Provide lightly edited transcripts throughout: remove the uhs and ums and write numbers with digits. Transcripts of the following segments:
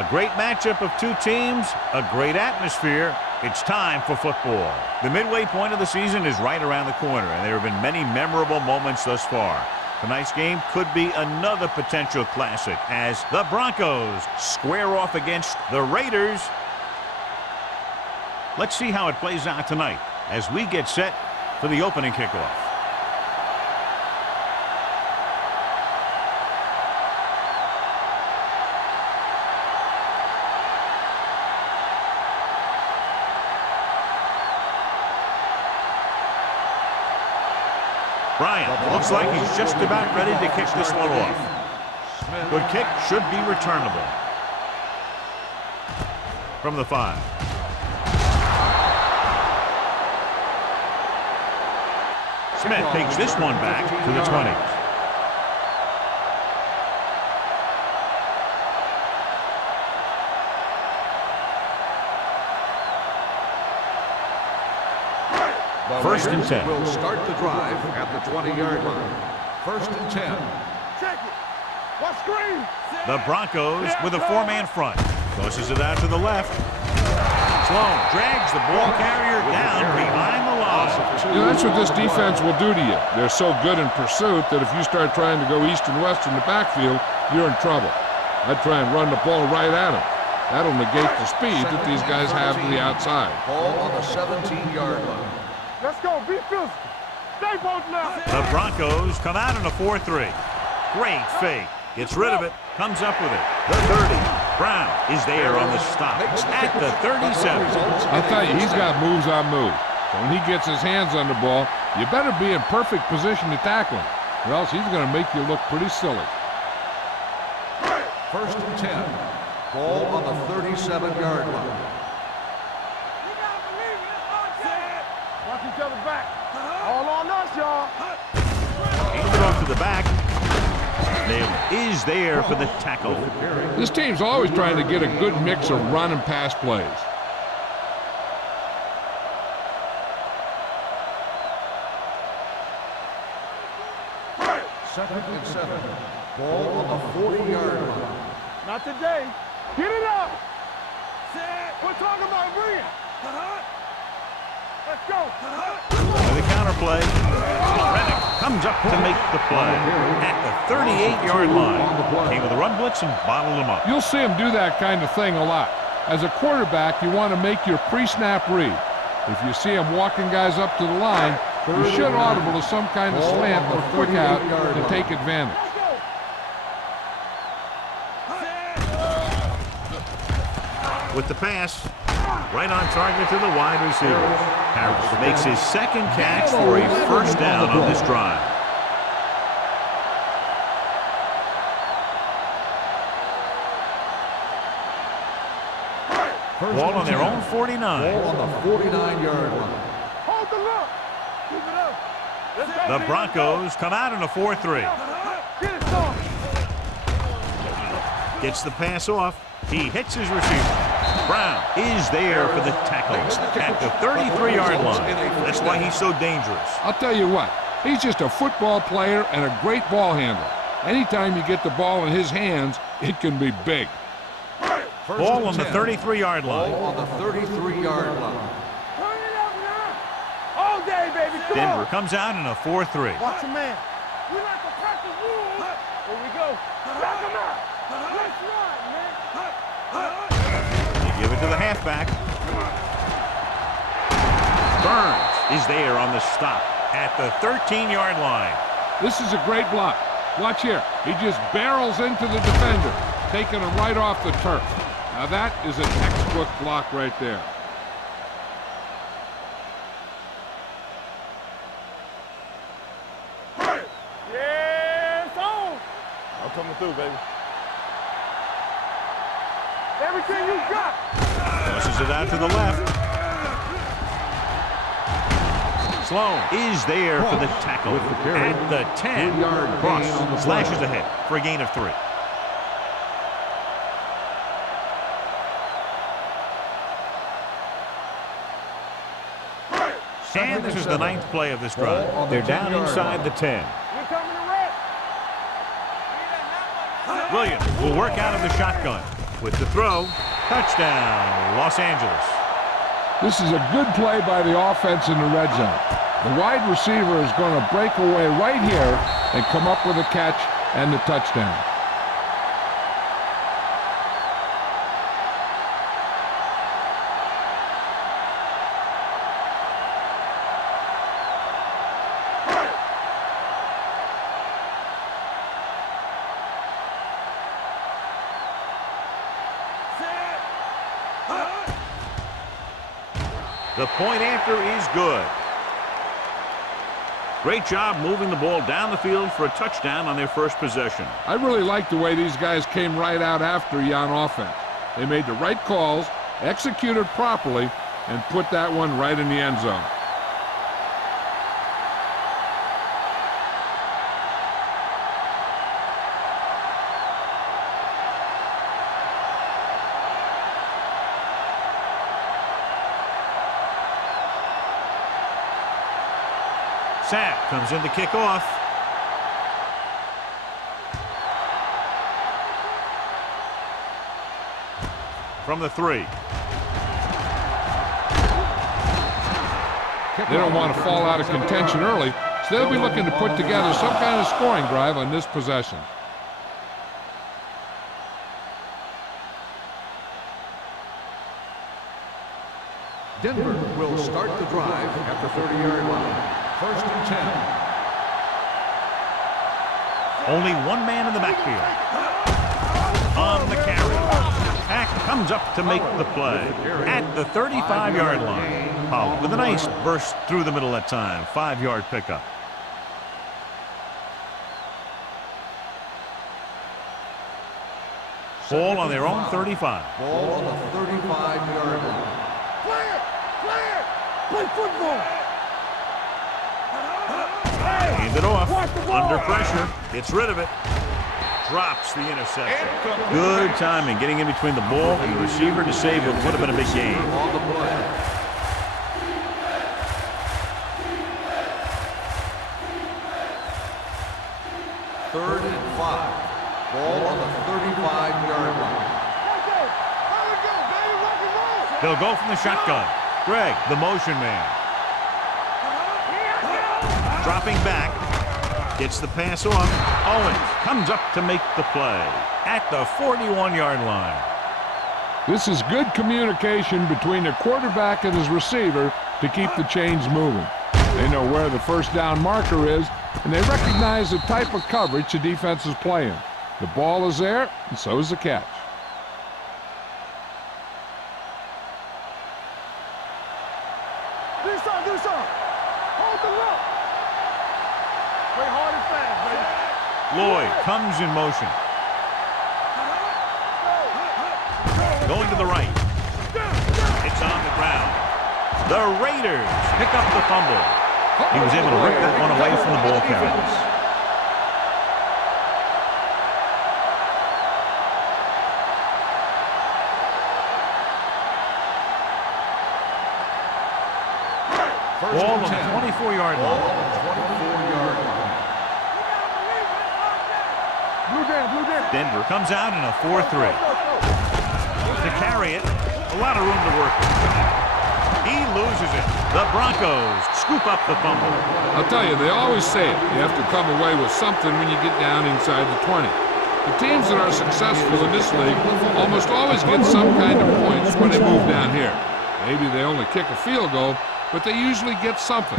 A great matchup of two teams, a great atmosphere. It's time for football. The midway point of the season is right around the corner, and there have been many memorable moments thus far. Tonight's game could be another potential classic as the Broncos square off against the Raiders. Let's see how it plays out tonight as we get set for the opening kickoff. Bryant looks like he's just about ready to kick this one off. Good kick, should be returnable. From the 5. Smith takes this one back to the 20. First and 10. Will start the drive at the 20-yard line. First and 10. Check it. What screen? The Broncos with a 4-man front. Tosses it out to the left. Sloan drags the ball carrier down behind the line. You know, that's what this defense will do to you. They're so good in pursuit that if you start trying to go east and west in the backfield, you're in trouble. I'd try and run the ball right at them. That'll negate the speed that these guys have to the outside. Ball on the 17-yard line. Let's go. Be physical. Stay both now. The Broncos come out in a 4-3. Great fake. Gets rid of it. Comes up with it. The 30. Brown is there on the stop at the 37. I'll tell you, he's got moves on moves. So when he gets his hands on the ball, you better be in perfect position to tackle him, or else he's going to make you look pretty silly. First and 10. Ball on the 37-yard line. Watch each other back. All on us, y'all. Hands it off to the back. Nail is there for the tackle. This team's always trying to get a good mix of run and pass plays. Second and 7. Ball on the 40-yard line. Not today. Get it up. We're talking about bringing. Let's go. With the counterplay, Reddick comes up to make the play at the 38-yard line. Came with a run blitz and bottled him up. You'll see him do that kind of thing a lot. As a quarterback, you want to make your pre-snap read. If you see him walking guys up to the line, you should audible to some kind of slant or quick out to take advantage. With the pass, right on target to the wide receiver. Harris makes his second catch for a first down on this drive. Ball on their own 49. Ball on the 49-yard line. Hold the look. Keep it up. Let's go. The Broncos come out in a 4-3. Get it, son. Gets the pass off. He hits his receiver. Brown is there for the tackle at the 33-yard line. That's why he's so dangerous. I'll tell you what, he's just a football player and a great ball handler. Anytime you get the ball in his hands, it can be big. Ball on the 33-yard line. Ball on the 33-yard line. Turn it up now. All day, baby. Come Denver on. comes out in a 4-3. Watch your man. We like to practice rules. Here we go. Knock him out. Let's ride, man. They give it to the halfback. Burns is there on the stop at the 13-yard line. This is a great block. Watch here. He just barrels into the defender, taking him right off the turf. Now that is a textbook block right there. Yeah, it's on. I'm coming through, baby. Everything you got. Tosses it out to the left. Sloan is there for the tackle at the 10. Cross slashes ahead for a gain of 3. And this is the 9th play of this drive. They're down inside the 10. We're coming to rest. Williams will work out of the shotgun. with the throw. Touchdown, Los Angeles. This is a good play by the offense in the red zone. The wide receiver is going to break away right here and come up with a catch and the touchdown. The point after is good. Great job moving the ball down the field for a touchdown on their first possession. I really like the way these guys came right out after you on offense. They made the right calls, executed properly, and put that one right in the end zone. Sapp comes in to kick off. From the 3. They don't want to fall out of contention early, so they'll be looking to put together some kind of scoring drive on this possession. Denver will start the drive at the 30-yard line. 1st and 10. Only one man in the backfield. On the carry. Pack comes up to make the play at the 35-yard line. Pollard with a nice burst through the middle that time. 5-yard pickup. Ball on their own 35. Ball on the 35-yard line. Play football. Hand it off. Under pressure. Gets rid of it. Drops the interception. Good timing. Getting in between the ball and the receiver to save what would have been a big game. On the play. Third and 5. Ball on the 35-yard line. They'll go from the shotgun. Greg, the motion man. Dropping back. Gets the pass off. Owens comes up to make the play at the 41-yard line. This is good communication between the quarterback and his receiver to keep the chains moving. They know where the first down marker is, and they recognize the type of coverage the defense is playing. The ball is there, and so is the catch. Do something. Hold the rope. Play hard and fast, baby. Lloyd comes in motion. Going to the right. It's on the ground. The Raiders pick up the fumble. He was able to rip that one away from the ball carriers. Ball on the 24-yard line. Denver comes out in a 4-3. To carry it, a lot of room to work with. He loses it. The Broncos scoop up the fumble. I'll tell you, they always say it. You have to come away with something when you get down inside the 20. The teams that are successful in this league almost always get some kind of points when they move down here. Maybe they only kick a field goal, but they usually get something.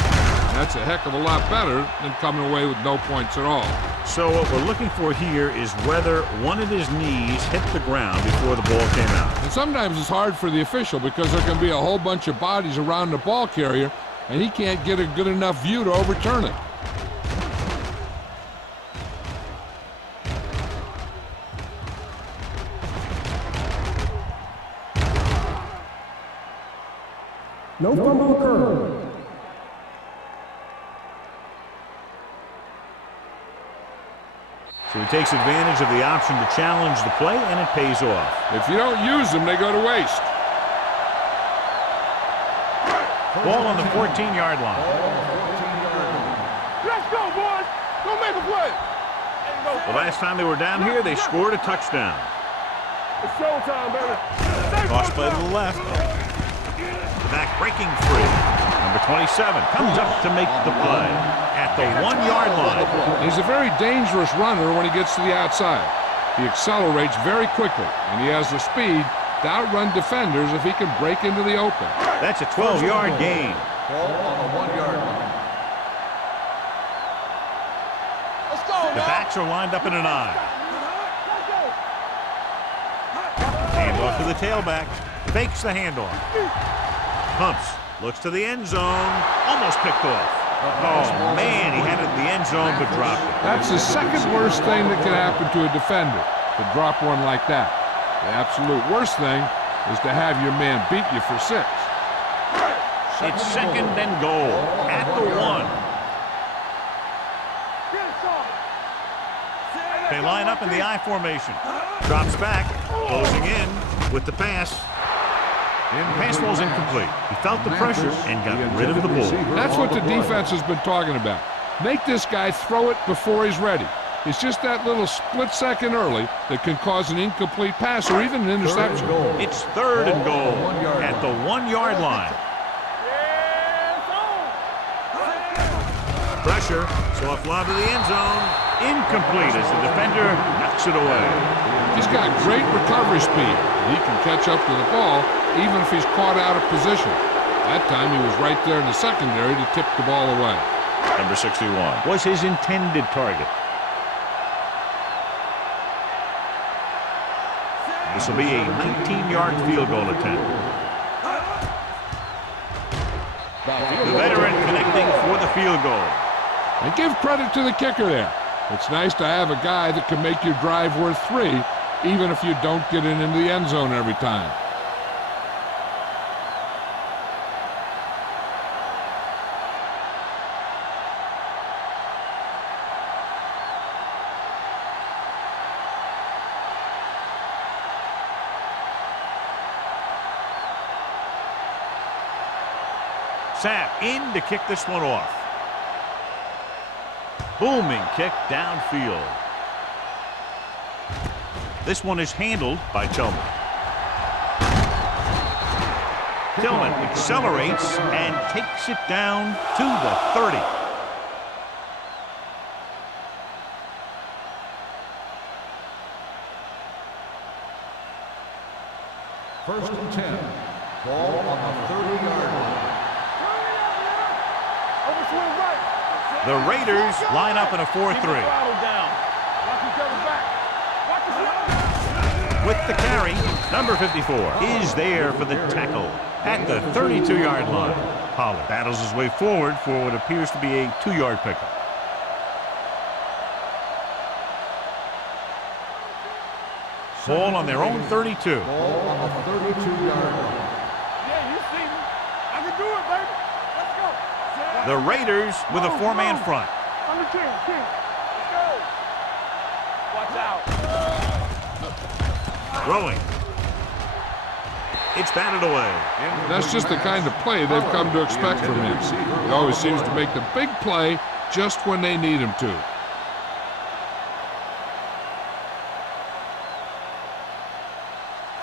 That's a heck of a lot better than coming away with no points at all. So what we're looking for here is whether one of his knees hit the ground before the ball came out. And sometimes it's hard for the official because there can be a whole bunch of bodies around the ball carrier, and he can't get a good enough view to overturn it. No fumble occurred. So he takes advantage of the option to challenge the play, and it pays off. If you don't use them, they go to waste. Ball on the 14-yard line. Let's go, boys. Don't make a play. The last time they were down here, they scored a touchdown. It's showtime, baby. Cross play to the left. Back breaking free. Number 27 comes up to make the play at the 1-yard line. He's a very dangerous runner when he gets to the outside. He accelerates very quickly, and he has the speed to outrun defenders if he can break into the open. That's a 12-yard gain. Ball on the 1-yard line. Let's go, The backs are lined up in an I. Handoff to the tailback. Fakes the handoff. Pumps. Looks to the end zone. Almost picked off. Oh, man, he had it in the end zone but dropped it. That's the second worst thing that can happen to a defender, to drop one like that. The absolute worst thing is to have your man beat you for 6. It's second and goal at the 1. They line up in the I formation. Drops back, closing in with the pass. And the pass ball's incomplete. He felt the pressure and got rid of the ball. That's what the defense has been talking about. Make this guy throw it before he's ready. It's just that little split second early that can cause an incomplete pass or even an interception. It's third and goal at the 1-yard line. Pressure, soft lob to the end zone. Incomplete as the defender knocks it away. He's got great recovery speed. He can catch up to the ball even if he's caught out of position. That time he was right there in the secondary to tip the ball away. Number 61 was his intended target. This will be a 19-yard field goal attempt. The veteran connecting for the field goal. And give credit to the kicker there. It's nice to have a guy that can make your drive worth 3, even if you don't get it into the end zone every time. Sapp in to kick this one off. Booming kick downfield. This one is handled by Tillman. Tillman accelerates and takes it down to the 30. First and 10. Ball on the 30-yard line. The Raiders line up in a 4-3. With the carry, number 54 is there for the tackle at the 32-yard line. Pollard battles his way forward for what appears to be a 2-yard pickup. Ball on their own 32. Ball on the 32-yard line. Yeah, you see me. I can do it, baby. Let's go. The Raiders with a 4-man front. Under 10. Let's go. Watch out. Throwing. It's batted away. That's just the kind of play they've come to expect from him. He always seems to make the big play just when they need him to.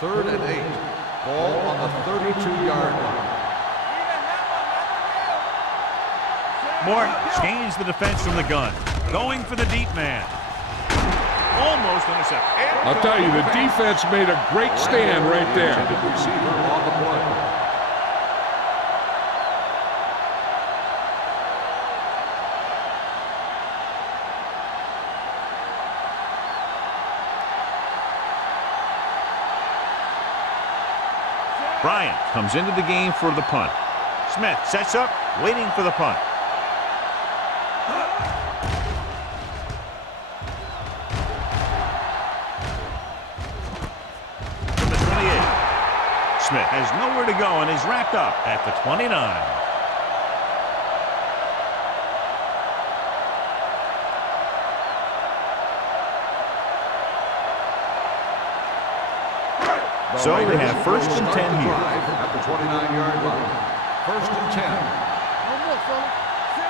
Third and 8. Ball on the 32-yard line. Mort changes the defense from the gun. Going for the deep man. Almost intercepted. I'll tell you, the defense made a great stand right there. Receiver on the play. Bryant comes into the game for the punt. Smith sets up, waiting for the punt. From the 28. Smith has nowhere to go and is wrapped up at the 29. So they have first and 10 here. At the 29-yard line. First and 10.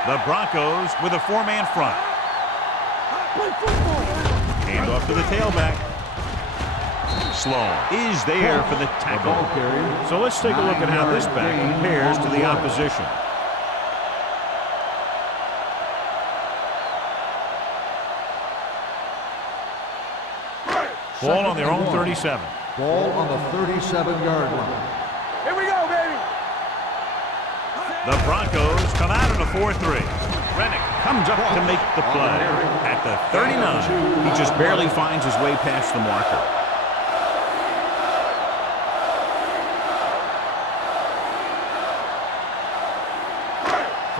The Broncos with a 4-man front. Hand off to the tailback. Sloan is there for the tackle. So let's take a look at how this back compares to the opposition. Ball on their own 37. Ball on the 37-yard line. Here we go, baby. The Broncos come out in a 4-3. Rennick comes up to make the play. At the 39, he just barely finds his way past the marker.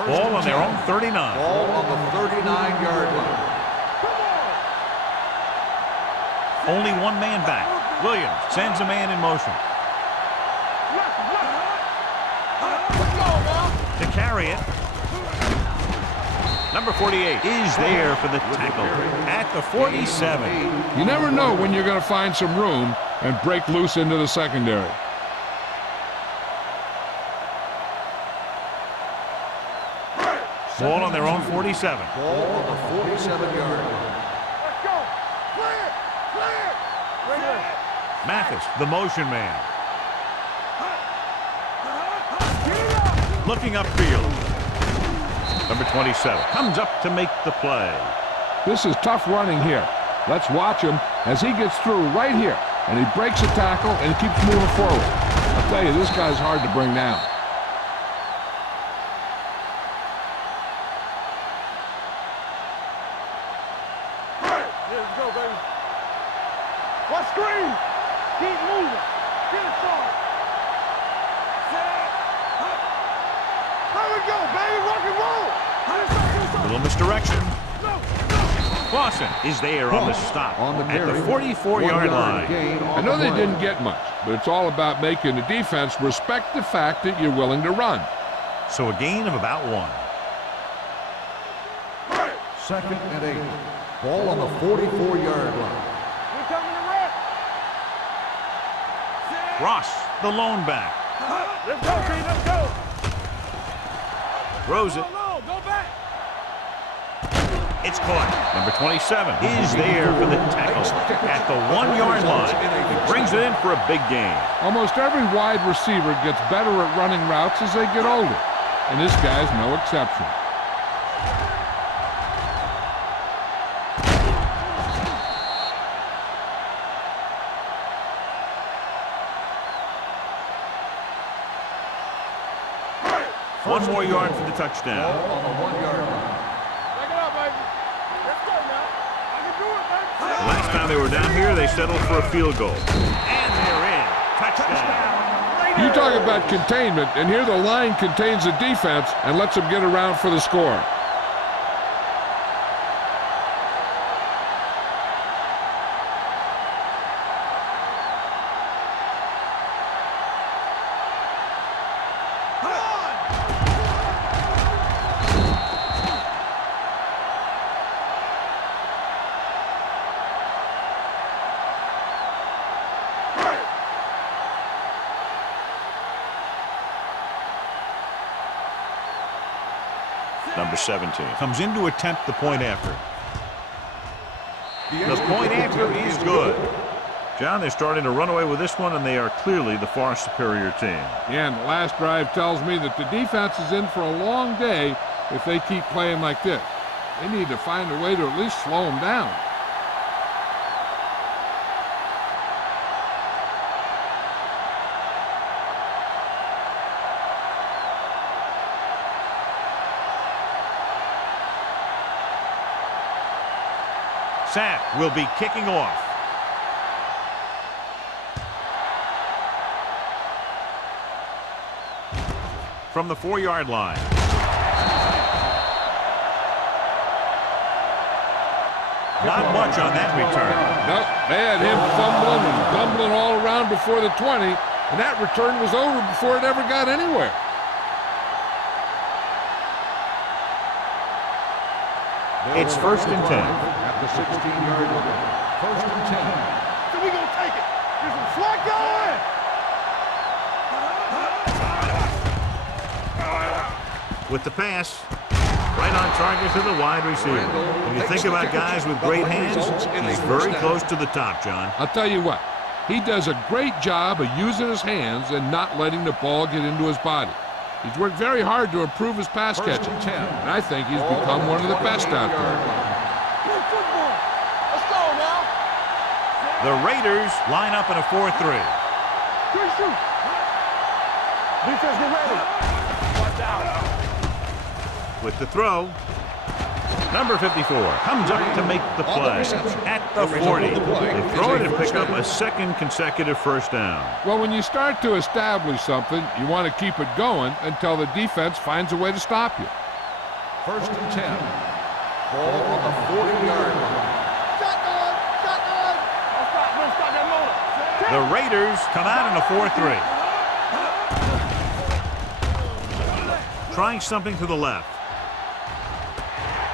Ball on their own 39. Ball on the 39-yard line. Only one man back. Williams sends a man in motion. To carry it. Number 48 is there for the tackle at the 47. You never know when you're going to find some room and break loose into the secondary. Ball on their own 47. Ball on the 47-yard line. Let's go. Clear. Clear. Right there. Mathis, the motion man. Looking upfield. Number 27 comes up to make the play. This is tough running here. Let's watch him as he gets through right here. And he breaks a tackle and keeps moving forward. I'll tell you, this guy's hard to bring down. Let's go, baby. What screen? Keep moving. Get it started. There we go, baby. Rock and roll. Little misdirection. Clausen is there on the stop at the 44-yard line. I know they didn't get much, but it's all about making the defense respect the fact that you're willing to run. So a gain of about 1. 2nd and 8. Ball on the 44-yard line. We're coming to rest. Ross, the lone back. Let's go, team. Let's go. Throws it. No, go back. It's caught. Number 27 is there for the tackle at the 1-yard line. He brings it in for a big gain. Almost every wide receiver gets better at running routes as they get older, and this guy's no exception. One more yard for the touchdown. On the 1-yard line. Back it up, baby. Let's go now. I can do it, baby. The last time they were down here, they settled for a field goal. And they're in. Touchdown. You talk about containment, and here the line contains the defense and lets them get around for the score. Number 17 comes in to attempt the point after. The point after is good. John, they're starting to run away with this one, and they are clearly the far superior team. Yeah, and the last drive tells me that the defense is in for a long day if they keep playing like this. They need to find a way to at least slow them down. Sapp will be kicking off. From the 4-yard line. Not much on that return. Nope, they had him fumbling and bumbling all around before the 20, and that return was over before it ever got anywhere. It's 1st and 10. At the 16-yard line. 1st and 10. So we gonna take it. There's some slack going. With the pass, right on target to the wide receiver. When you think about guys with great hands, he's very close to the top, John. I'll tell you what, He does a great job of using his hands and not letting the ball get into his body. He's worked very hard to improve his pass catching, and I think he's become one of the best out there. Play football. Let's go now. The Raiders line up in a 4-3. Good shoot. Defense, get ready. Watch out. With the throw, number 54 comes up to make the play at the 40. They throw it and pick up a second consecutive first down. Well, when you start to establish something, you want to keep it going until the defense finds a way to stop you. 1st and 10. Ball on the 40-yard line. Shotgun. Shotgun. Don't stop that motor. The Raiders come out in a 4-3. Trying something to the left.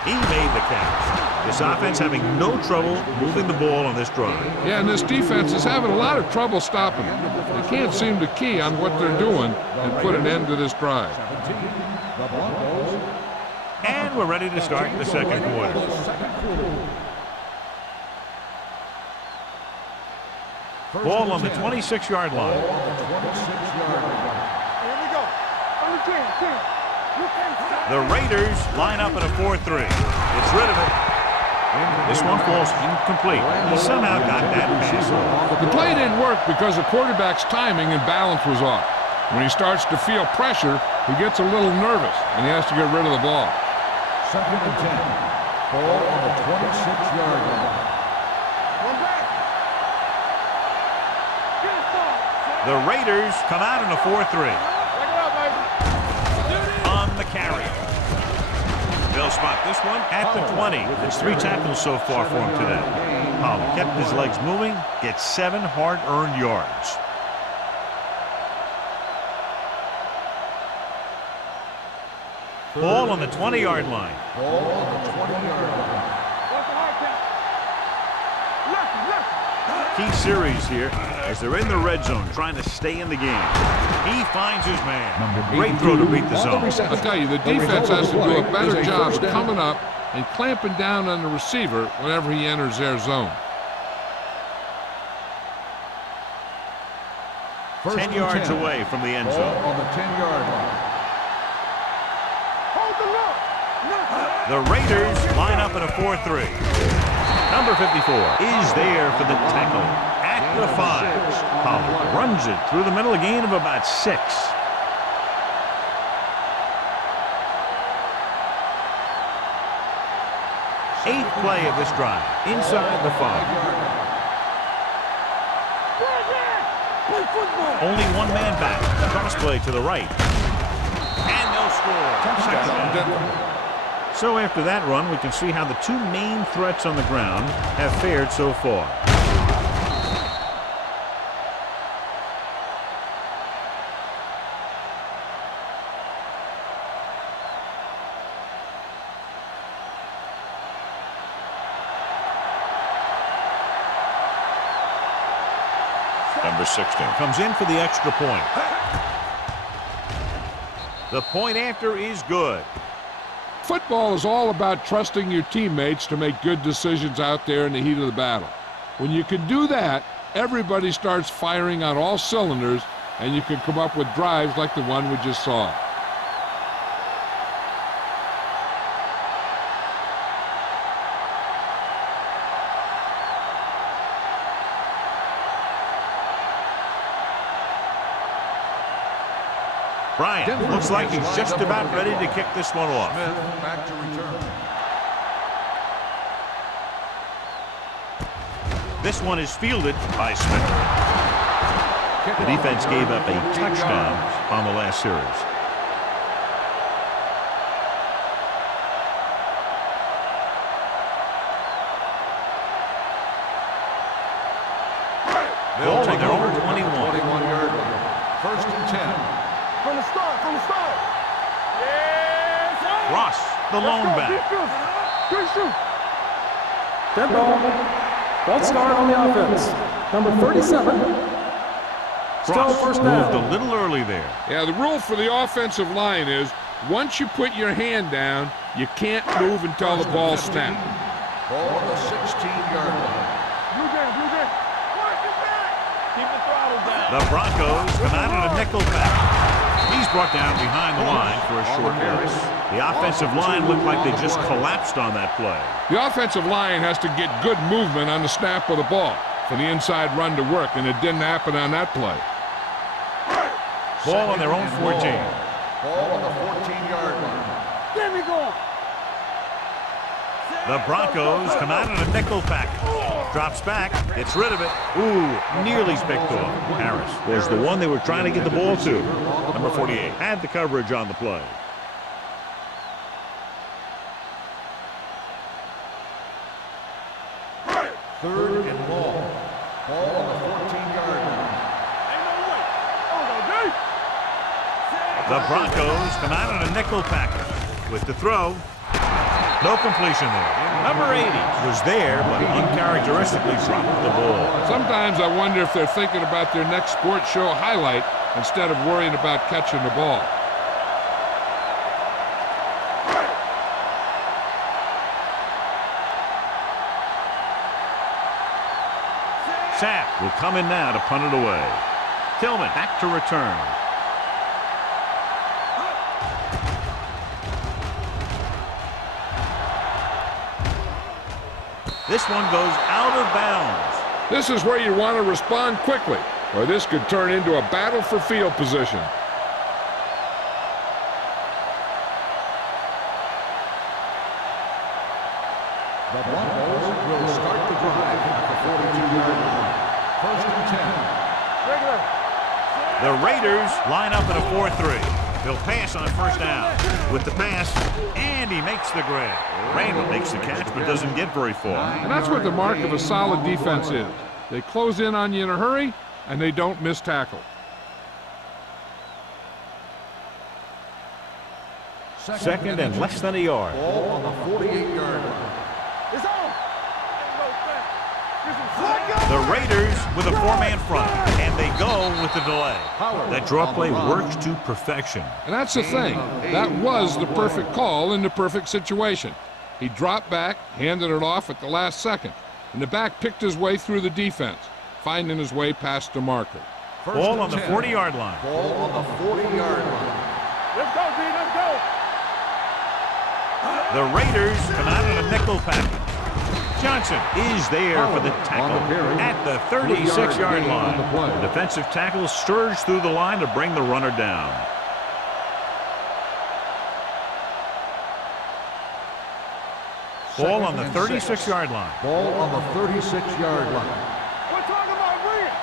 He made the catch. This offense having no trouble moving the ball on this drive. Yeah, and this defense is having a lot of trouble stopping them. They can't seem to key on what they're doing and put an end to this drive. And we're ready to start the second quarter. Ball on the 26-yard line. Here we go. On the 10. You can't stop. The Raiders line up in a 4-3. It's rid of it. This one falls incomplete. He somehow got that pass off. The play didn't work because the quarterback's timing and balance was off. When he starts to feel pressure, he gets a little nervous, and he has to get rid of the ball. 2nd and 10. Ball on the 26-yard line. One back. Get it started. The Raiders come out in a 4-3. Check it out, baby. On the carry. They'll spot this one at the 20. It's 3 tackles so far for him today. Holly kept his legs moving, gets 7 hard-earned yards. Ball on the 20-yard line. Ball on the 20-yard line. What's the hard count? Left. Key series here as they're in the red zone trying to stay in the game. He finds his man. Great throw to beat the zone. I'll tell you, the defense has to do a better job of coming up and clamping down on the receiver whenever he enters their zone. 10 yards away from the end zone. Ball on the 10-yard line. Hold the look. The Raiders line up in a 4-3. Number 54 is there for the tackle at the 5. Holly runs it through the middle, a gain of about 6. Eighth play of this drive, inside the 5. Play football. Only one man back. Cross play to the right. And they'll score. Touchdown. So after that run, we can see how the 2 main threats on the ground have fared so far. Number 16 comes in for the extra point. The point after is good. Football is all about trusting your teammates to make good decisions out there in the heat of the battle. When you can do that, everybody starts firing on all cylinders, and you can come up with drives like the one we just saw. Bryant looks like he's just about ready to kick this one off. Smith back to return. This one is fielded by Smith. The defense gave up a touchdown on the last series. They'll take their own 21-yard line. 1st and 10. From the start. Yes, sir. Ross, the lone back. Good shoot. Tempo. Let's start on the offense. Number 37. Still Ross first moved down. a little early there. Yeah, the rule for the offensive line is once you put your hand down, you can't move until the ball snaps. Ball on the 16-yard line. Blue game. Watch it back. The Broncos come out in a nickel pack. He's brought down behind the line for a short loss. The offensive line looked like they just collapsed on that play. The offensive line has to get good movement on the snap of the ball for the inside run to work, and it didn't happen on that play. Ball on their own 14. Ball on the 14-yard line. Get me going. The Broncos come out in a nickel pack. Drops back, gets rid of it. Ooh, nearly picked off. Harris was the one they were trying to get the ball to. Number 48 had the coverage on the play. Third and long. Ball on the 14-yard line. The Broncos come out in a nickel pack. With the throw, no completion there. Number 80 was there, but uncharacteristically dropped the ball. Sometimes I wonder if they're thinking about their next sports show highlight instead of worrying about catching the ball. Sapp will come in now to punt it away. Tillman back to return. This one goes out of bounds. This is where you want to respond quickly, or this could turn into a battle for field position. The Broncos will start the drive at the 42-yard line. First and 10. The Raiders line up in a 4-3. They'll pass on first down. With the pass, and he makes the grab. Raymond makes the catch, but doesn't get very far. And that's what the mark of a solid defense is. They close in on you in a hurry, and they don't miss tackle. Second and less than a yard. Ball on the 48-yard line. It's on. The Raiders with a four-man front, and they go with the delay. That draw play works to perfection. And that's the thing. That was the perfect call in the perfect situation. He dropped back, handed it off at the last second, and the back picked his way through the defense, finding his way past the marker. Ball on the 40-yard line. Ball on the 40-yard line. Let's go, D. Let's go. The Raiders come out in a nickel package. Johnson is there for the tackle at the 36-yard line. The defensive tackle surged through the line to bring the runner down. Ball on the 36-yard line. Ball on the 36-yard line. We're talking about bringing.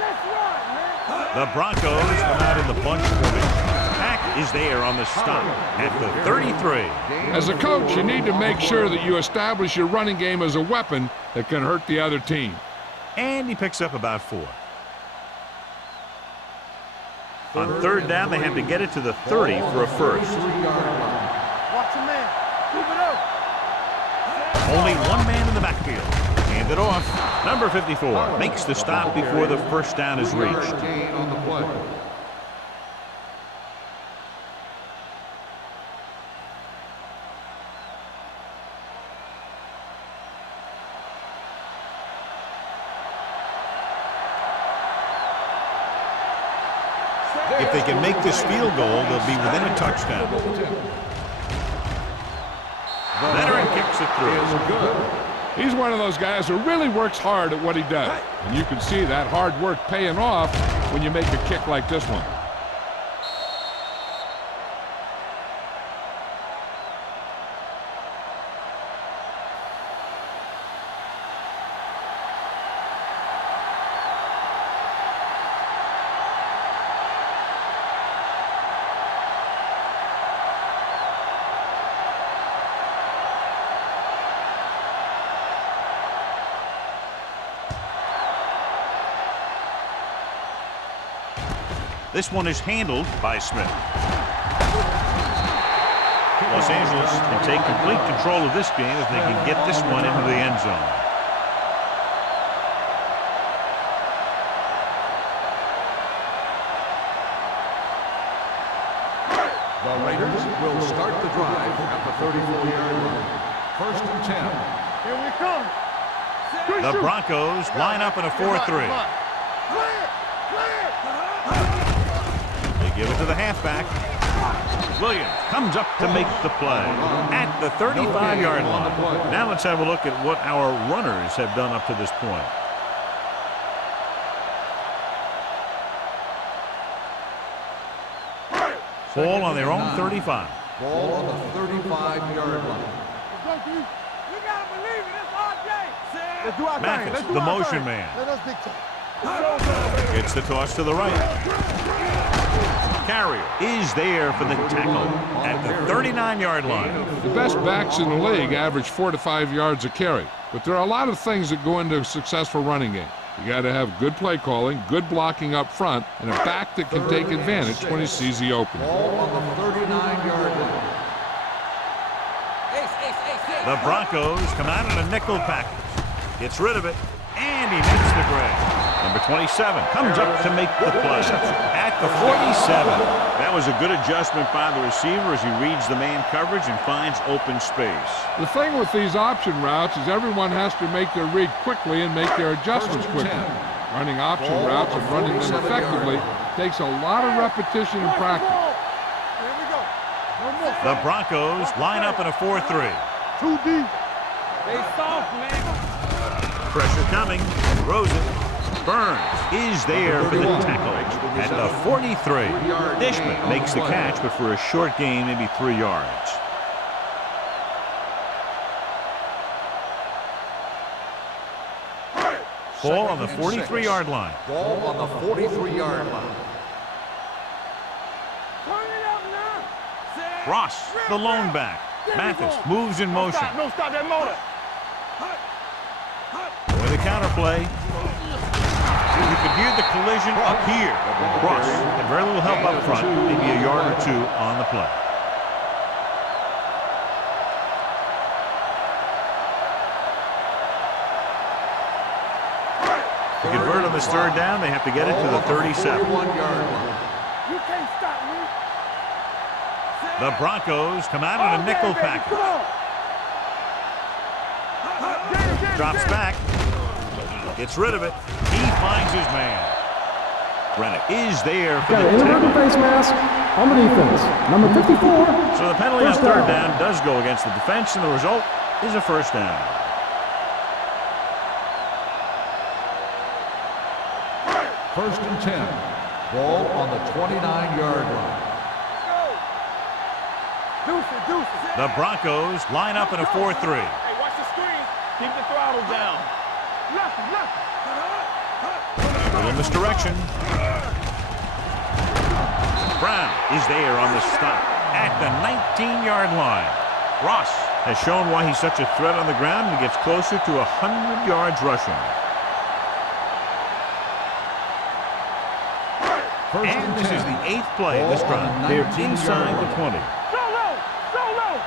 Let's run, man. The Broncos come out in the bunch formation. Pack is there on the stop at the 33. As a coach, you need to make sure that you establish your running game as a weapon that can hurt the other team. And he picks up about 4. On third down, they have to get it to the 30 for a first. Watch your man. Keep it up. Only one man in the backfield. Hand it off. Number 54 makes the stop before the first down is reached. Gain on the play. If they can make this field goal, they'll be within a touchdown. Veteran kicks it through. He's one of those guys who really works hard at what he does. And you can see that hard work paying off when you make a kick like this one. This one is handled by Smith. Los Angeles can take complete control of this game if they can get this one into the end zone. The Raiders will start the drive at the 34-yard line. First and 10. Here we come. The Broncos line up in a 4-3. Clear. Clear. Give it to the halfback. Williams comes up to make the play at the 35-yard line. Now let's have a look at what our runners have done up to this point. Ball on their own 35. Ball on the 35-yard line. You gotta believe it. It's RJ. Let's do our thing. Mathis, Let's do the our motion thing. man. Let us dictate. Gets the toss to the right. Carrier is there for the tackle at the 39-yard line. The best backs in the league average 4 to 5 yards a carry. But there are a lot of things that go into a successful running game. You got to have good play calling, good blocking up front, and a back that can take advantage when he sees the opening. Ball on the 39-yard line. The Broncos come out in a nickel package. Gets rid of it, and he makes the grab. Number 27 comes up to make the play at the 47. That was a good adjustment by the receiver as he reads the man coverage and finds open space. The thing with these option routes is everyone has to make their read quickly and make their adjustments quickly. Running option routes and running them effectively takes a lot of repetition and practice. Here we go. No more. The Broncos line up in a 4-3. Too deep. They soft, man. Pressure coming. Throws it. Burns is there for the tackle at the 43. Dishman makes the catch, but for a short gain, maybe 3 yards. Ball on the 43-yard line. Ball on the 43-yard line. Turn it up now. Ross, the lone back. Mathis moves in motion. No, stop that motor. With a counterplay. You could hear the collision up here. Ross had very little help up front, maybe a yard or 2 on the play. To convert on this third down, they have to get it to the 37. 41-yard line. You can't stop me. The Broncos come out in a nickel package. Drops back. Gets rid of it. He finds his man. Rennick is there for Got the an inverted tackle. face mask on the defense. Number 54. So the penalty on First third down. down does go against the defense, and the result is a first down. First and 10. Ball on the 29-yard line. Deuces. The Broncos line up in a 4-3. Hey, watch the screen. Keep the throttle down. Left. Little misdirection. Brown is there on the stop at the 19-yard line. Ross has shown why he's such a threat on the ground and gets closer to 100 yards rushing. First And and this 10. is the 8th play of this Ball on drive. the They're 19-yard inside the line. 20. So low.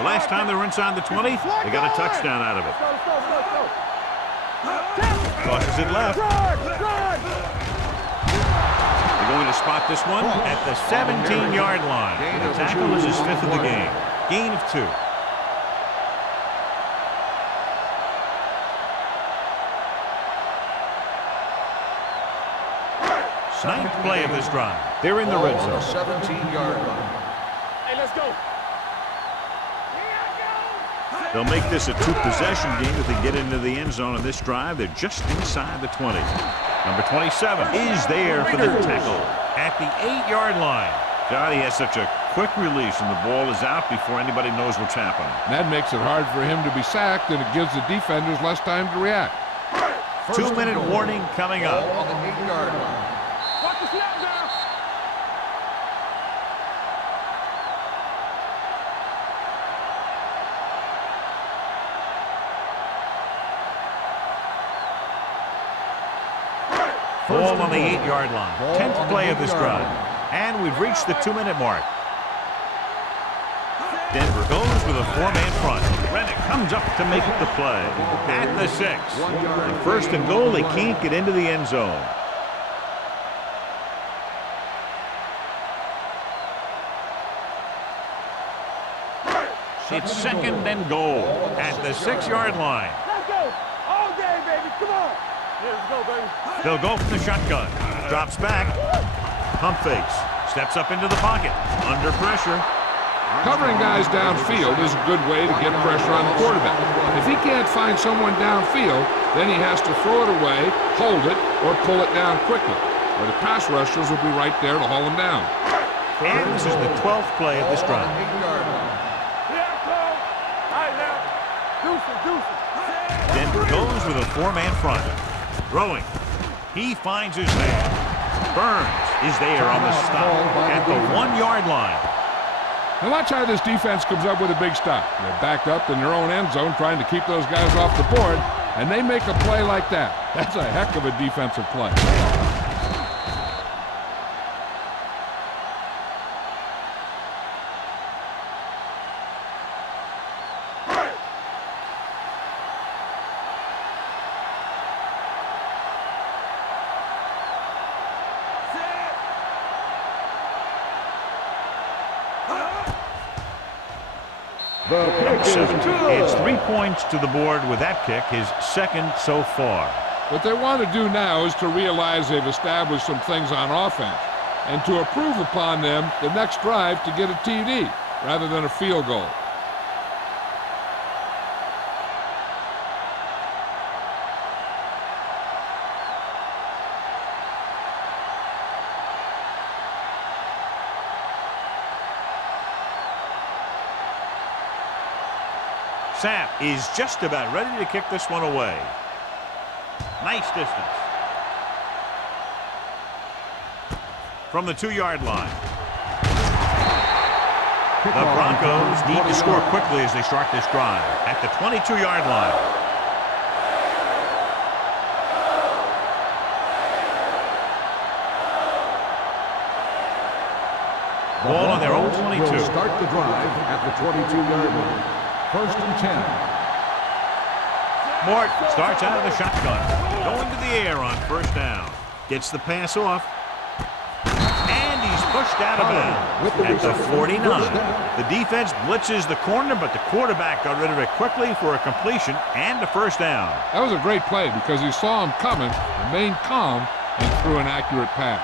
The last time they were inside the 20, they got a touchdown out of it. Go. Tosses it left. Run. They're going to spot this one at the 17-yard line. The tackle is his 5th of the game. Gain of 2. Ninth play of this drive. They're in the red Ball on the zone. 17-yard line. Hey, let's go. They'll make this a 2-possession game if they get into the end zone on this drive. They're just inside the 20. Number 27 is there for the tackle at the 8-yard line. God, he has such a quick release, and the ball is out before anybody knows what's happening. That makes it hard for him to be sacked, and it gives the defenders less time to react. First and 2-minute goal. warning coming Ball up. on the 8-yard line. Watch the snap down. Ball on the 8-yard line. Ball 10th on the play of this 8-yard drive. And we've reached the 2-minute mark. Denver goes with a 4-man front. Rennick comes up to make the play at the 6. On first and goal, they can't get into the end zone. It's second and goal at the 6-yard line. Let's go. All day, baby. Come on. Yeah, let's go, baby. They'll go from the shotgun. Drops back. Pump fakes. Steps up into the pocket. Under pressure. Covering guys downfield is a good way to get pressure on the quarterback. If he can't find someone downfield, then he has to throw it away, hold it, or pull it down quickly, where the pass rushers will be right there to haul him down. And this is the 12th play of this drive. Denver goes with a 4-man front. Throwing. He finds his man. Burns is there on the stop at the 1-yard line. Now watch how this defense comes up with a big stop. They're backed up in their own end zone trying to keep those guys off the board, and they make a play like that. That's a heck of a defensive play. Number 7 adds 3 points to the board with that kick, his second so far. What they want to do now is to realize they've established some things on offense and to improve upon them the next drive to get a TD rather than a field goal. Sapp is just about ready to kick this one away. Nice distance. From the 2-yard line. The Broncos need to score quickly as they start this drive at the 22-yard line. Ball on their own 22. Will start the drive at the 22-yard line. 1st and 10. Mort starts out of the shotgun. Going to the air on 1st down. Gets the pass off. And he's pushed out of bounds at the 49. The defense blitzes the corner, but the quarterback got rid of it quickly for a completion and a 1st down. That was a great play because he saw him coming, remained calm, and threw an accurate pass.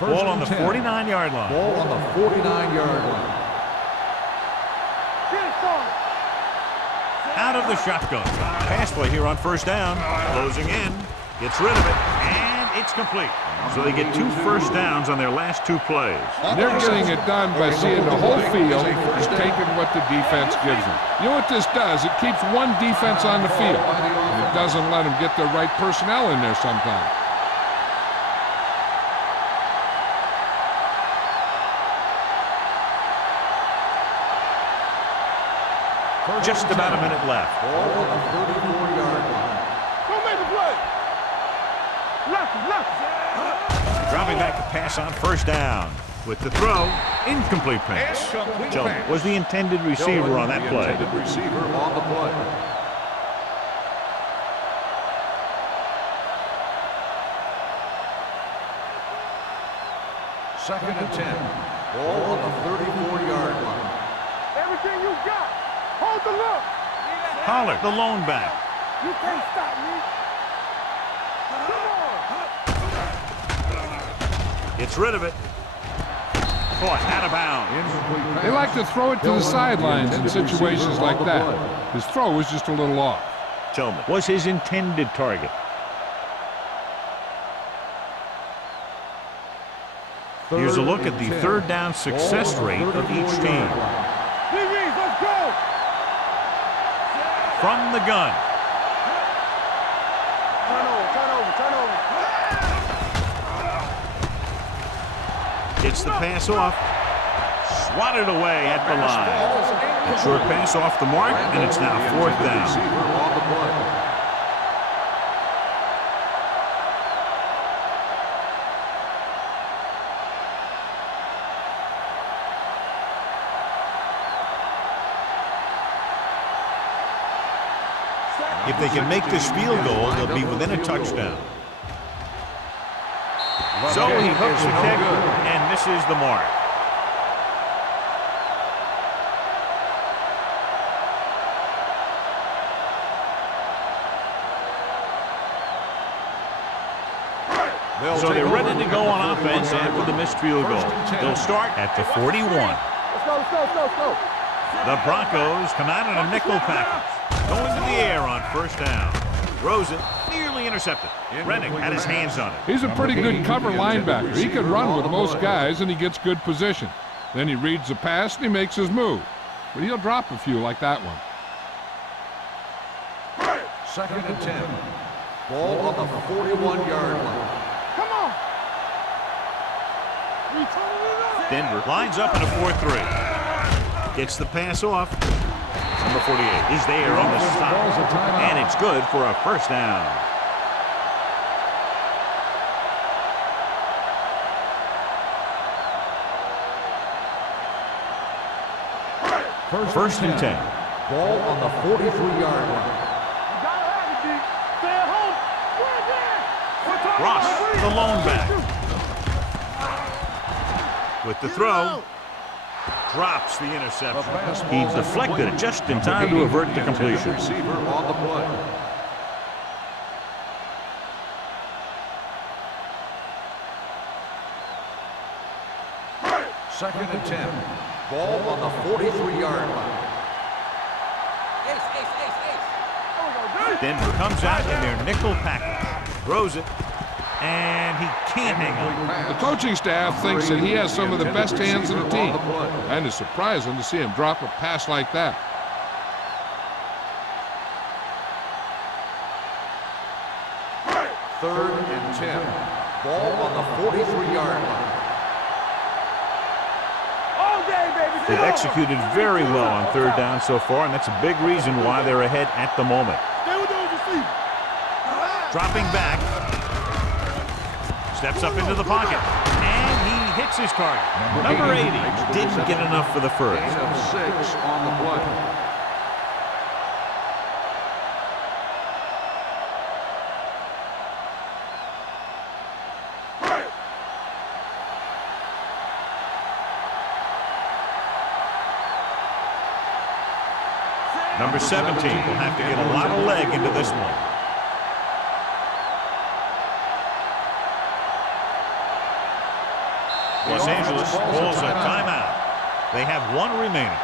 Ball on the 49-yard line. Ball on the 49-yard line. Out of the shotgun. Pass play here on 1st down. Closing in. Gets rid of it. And it's complete. So they get 2 first downs on their last 2 plays. They're getting it done by seeing the whole field and taking what the defense gives them. You know what this does? It keeps one defense on the field. And it doesn't let them get the right personnel in there sometimes. Just about a minute left. Ball on the 34-yard line. Go make the play. Left. Dropping back to pass on 1st down. With the throw, incomplete pass. Tillman was the intended receiver on that play. Intended receiver on the play. Second and 10. Ball on the 34-yard line. Everything you got. Hold the look. Pollard, the lone back. You can't stop me. Come on. Gets rid of it. Caught out of bounds. They like to throw it to the sidelines in situations like that. His throw was just a little off. Tillman was his intended target. Here's a look at the 3rd down success rate of each team. Let's go. From the gun. Turn over. Gets the pass off. Swatted away at the line. Short pass off the mark, and it's now 4th down. Receiver on the play. If they can make this field goal, they'll be within a touchdown. So he hooks the kick and misses the mark. So they're ready to go on offense after the missed field goal. They'll start at the 41. Let's go. The Broncos come out in a nickel package. Going to the air on first down. Throws it, nearly intercepted. Rennick had his hands on it. He's a pretty good cover linebacker. He can run with most guys, and he gets good position. Then he reads the pass, and he makes his move. But he'll drop a few like that one. 2nd and 10. Ball on the 41-yard line. Come on. Denver lines up in a 4-3. Gets the pass off. Number 48 is there on the stop. And it's good for a first down. First and 10. Ball on the 43-yard line. Ross, the lone back. With the throw. Drops the interception. He deflected it just in time to avert the completion. Receiver on the play. Second and 10. Ball on the 43-yard line. Denver comes out in their nickel package. Throws it. And he can't hang on. The coaching staff thinks that he has some of the best hands in the team. And it's surprising to see him drop a pass like that. Third and 10. Ball on the 43-yard line. They've executed very well on third down so far, and that's a big reason why they're ahead at the moment. Dropping back. Steps up into the pocket. And he hits his target. Number 80 didn't get enough for the first. Gain of 6 on the play. Number 17 will have to get a lot of leg into this one. Los Angeles calls a timeout. They have one remaining.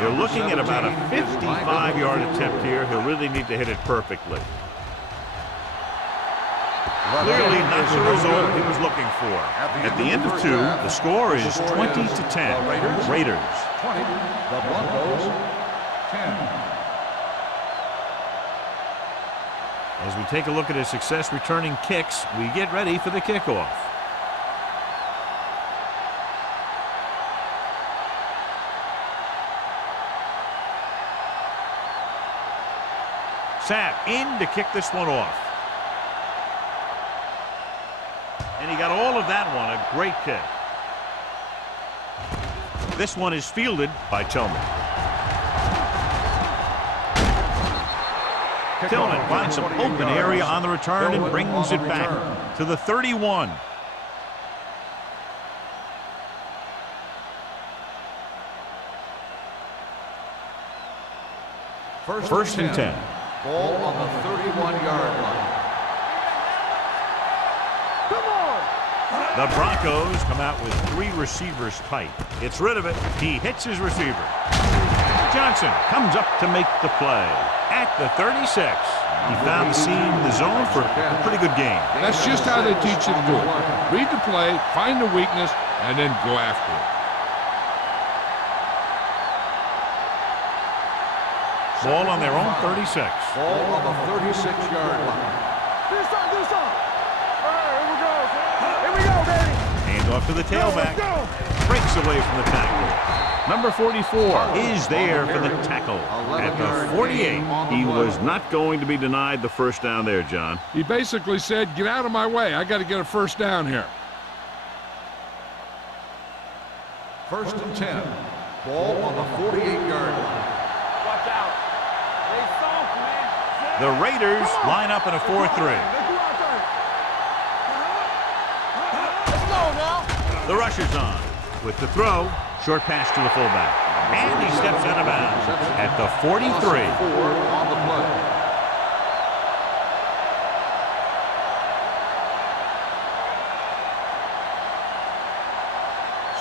They're looking at about a 55-yard attempt here. He'll really need to hit it perfectly. Clearly not the result he was looking for. At the end of 2, the score is 20-10. Raiders. 20. The Broncos 10. As we take a look at his success returning kicks, we get ready for the kickoff. Sapp in to kick this one off. And he got all of that one, a great kick. This one is fielded by Tillman. Tillman finds some open area on the return and brings it back to the 31. First and 10. Ball on the 31-yard line. The Broncos come out with 3 receivers tight. Gets rid of it. He hits his receiver. Johnson comes up to make the play at the 36. He found the seam in the zone for a pretty good game. That's just how they teach you to do it. Read the play, find the weakness, and then go after it. Ball on their own 36. Ball on the 36-yard line. This side. All right, here we go, baby. Hand off to the tailback. Breaks away from the tackle. Number 44 is there for the tackle. At the 48, he was not going to be denied the first down there, John. He basically said, get out of my way. I got to get a first down here. First and 10. Ball on the 48-yard line. Watch out. They soft, man. The Raiders line up in a 4-3. The rush is on. With the throw, short pass to the fullback. And he steps out of bounds at the 43. On the play.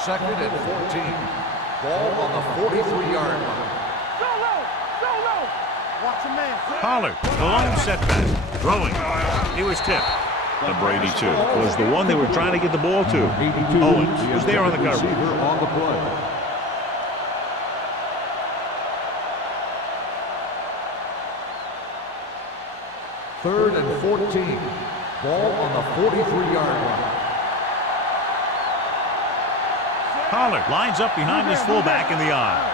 Second and 14. Ball on the 43-yard line. Go low! Go low! Watch a man. Pollard, the lone setback. Throwing. He was tipped. Number 82 was the one they were trying to get the ball to. Owens was there on the coverage. On the play. Third and 14. Ball on the 43-yard line. Pollard lines up behind his fullback in the aisle.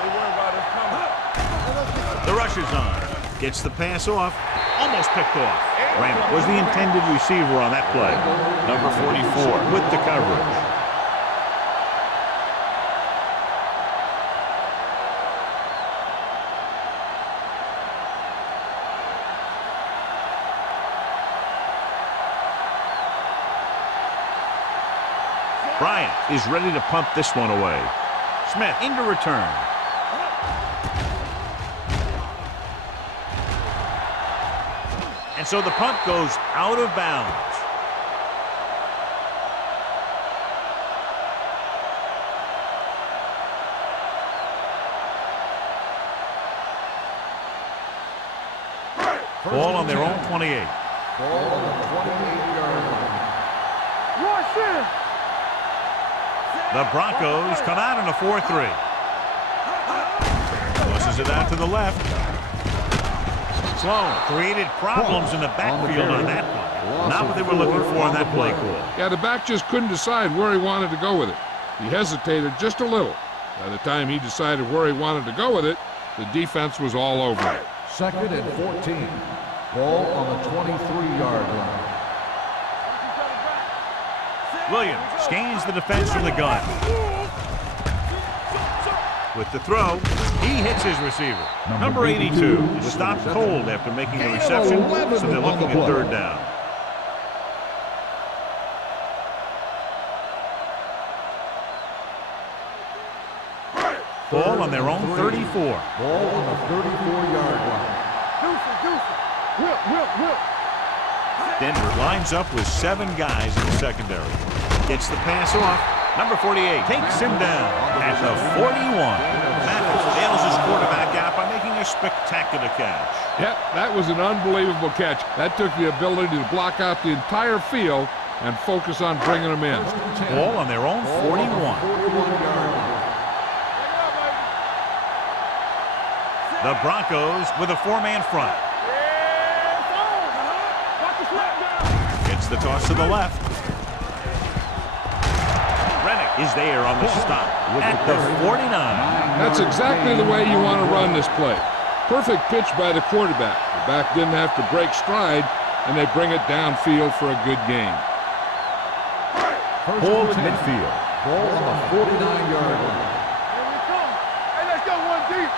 They worry about us coming. The rush is on. Gets the pass off. Almost picked off. Randall was the intended receiver on that play. Number 44 with the coverage. Bryant is ready to punt this one away. Smith into return. And so the punt goes out of bounds. Ball on their own 28. Ball on the 28-yard line. Rush in! The Broncos come out in a 4-3. Tosses it out to the left. Sloan created problems in the backfield on that play. Not what they were looking for on that play call. Yeah, the back just couldn't decide where he wanted to go with it. He hesitated just a little. By the time he decided where he wanted to go with it, the defense was all over it. Second and 14. Ball on the 23-yard line. Williams scans the defense from the gun. With the throw, he hits his receiver. Number 82 is stopped cold after making the reception, so they're looking at third down. Ball on their own 34. Ball on the 34-yard line. Whip. Denver lines up with 7 guys in the secondary. Gets the pass off. Number 48 takes him down at the 41. Mathis nails his quarterback out by making a spectacular catch. Yep, that was an unbelievable catch. That took the ability to block out the entire field and focus on bringing them in. Ball on their own 41. 41-yard line. The Broncos with a 4-man front. Gets the toss to the left. Rennick is there on the stop at the 49. That's exactly the way you want to run this play. Perfect pitch by the quarterback. The back didn't have to break stride, and they bring it downfield for a good gain. Ball at midfield. Ball on the 49-yard line. Here we come. Hey, let's go one deep.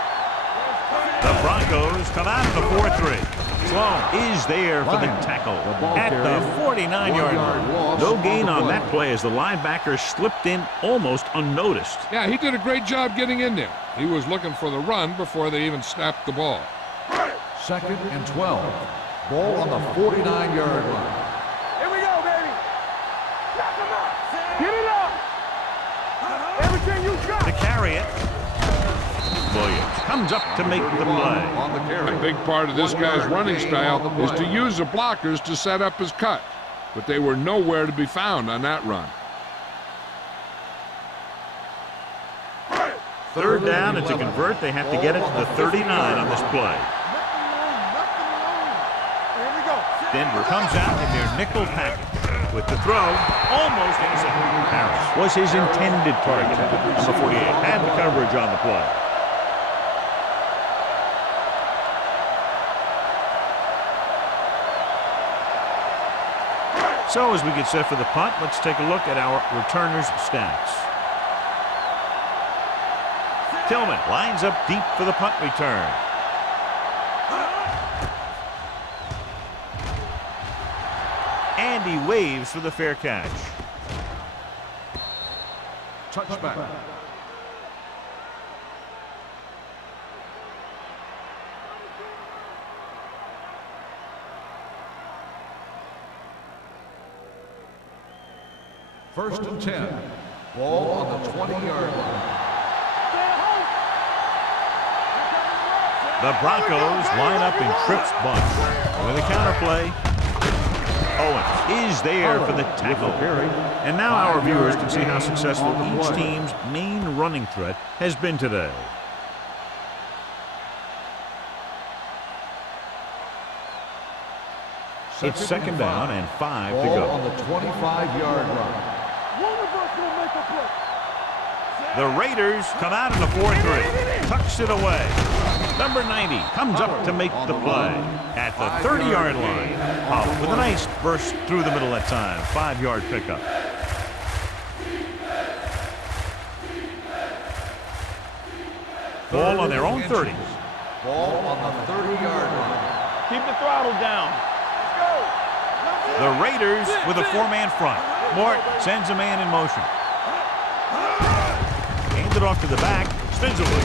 The Broncos come out in the 4-3. Sloan is there for the tackle at the 49-yard line. No gain on that play as the linebacker slipped in almost unnoticed. Yeah, he did a great job getting in there. He was looking for the run before they even snapped the ball. Second and 12. Ball on the 49-yard line. Here we go, baby. Knock him out. Get it up. Everything you got. To carry it, Williams comes up to make the play. On the carry. A big part of this guy's running style is to use the blockers to set up his cut, but they were nowhere to be found on that run. Third down, and to convert, they have to get it to the 39 on this play. Here we go. Denver comes out in their nickel package. With the throw, almost intercepted. Harris was his intended target. Number 48 had the coverage on the play. So as we get set for the punt, let's take a look at our returners' stats. Tillman lines up deep for the punt return. And he waves for the fair catch. touchback. First and 10. Ball on the 20-yard line. The Broncos line up in trips bunch. With a counterplay, Owens is there for the tackle. And now our viewers can see how successful each team's main running threat has been today. It's second down and 5 to go. On the 25-yard line. The Raiders come out in the 4-3. Tucks it away. Number 90 comes up to make the play at the 30-yard line. With a nice burst through the middle that time. 5-yard pickup. Ball on their own 30. Ball on the 30-yard line. Keep the throttle down. The Raiders with a 4-man front. Mort sends a man in motion. Hands it off to the back. Spins away.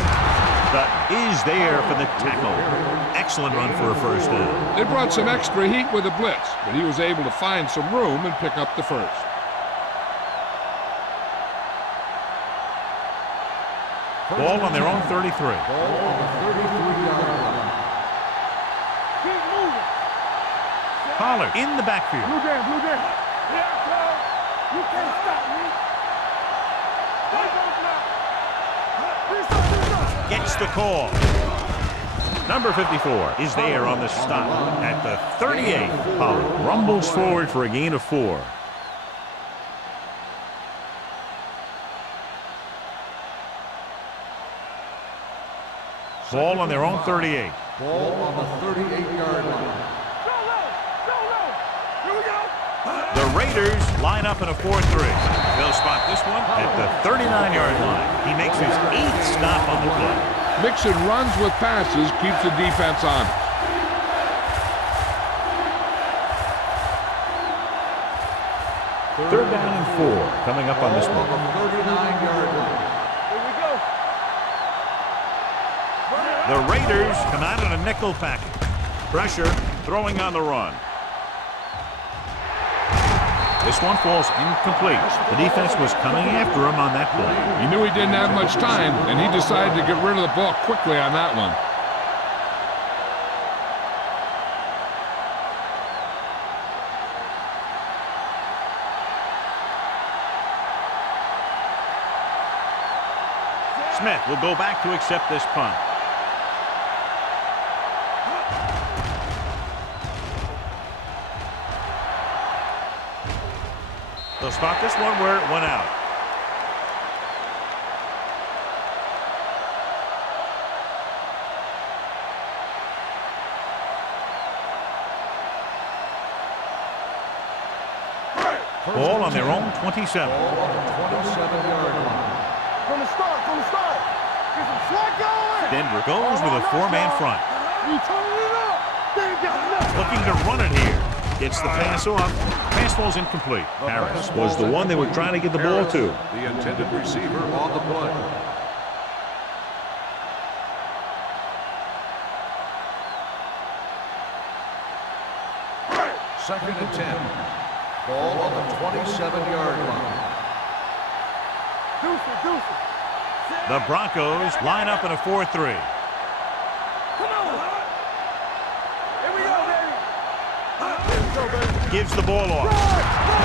Dutton is there for the tackle. Excellent run for a first down. They brought some extra heat with a blitz, but he was able to find some room and pick up the first. Ball on their own 33. Ball on the 33-yard line. Keep moving. Pollard in the backfield. Blue down, blue down. You can't stop me. Gets the call. Number 54 is there on the stop at the 38. Pollard rumbles forward for a gain of 4. Ball on their own 38. Ball on the 38-yard line. The Raiders line up in a 4-3. They'll spot this one at the 39-yard line. He makes his 8th stop on the play. Mixing runs with passes keeps the defense on. Third down and 4 coming up on this one. On the 39-yard line. Here we go. The Raiders come out in a nickel package. Pressure, throwing on the run. This one falls incomplete. The defense was coming after him on that play. He knew he didn't have much time, and he decided to get rid of the ball quickly on that one. Smith will go back to accept this punt. They'll spot this one where it went out. Ball on their own 27. Ball on the 27-yard line. From the start. Get some slack going. Denver goes with a 4-man front. We turning it up. They ain't got nothing. Looking to run it here. Gets the pass off. Pass ball's incomplete. Harris was the one they were trying to get the ball to. The intended receiver on the play. Second and 10. Ball on the 27-yard line. Deuce. The Broncos line up in a 4-3. Come on. Here we go, baby. Gives the ball off.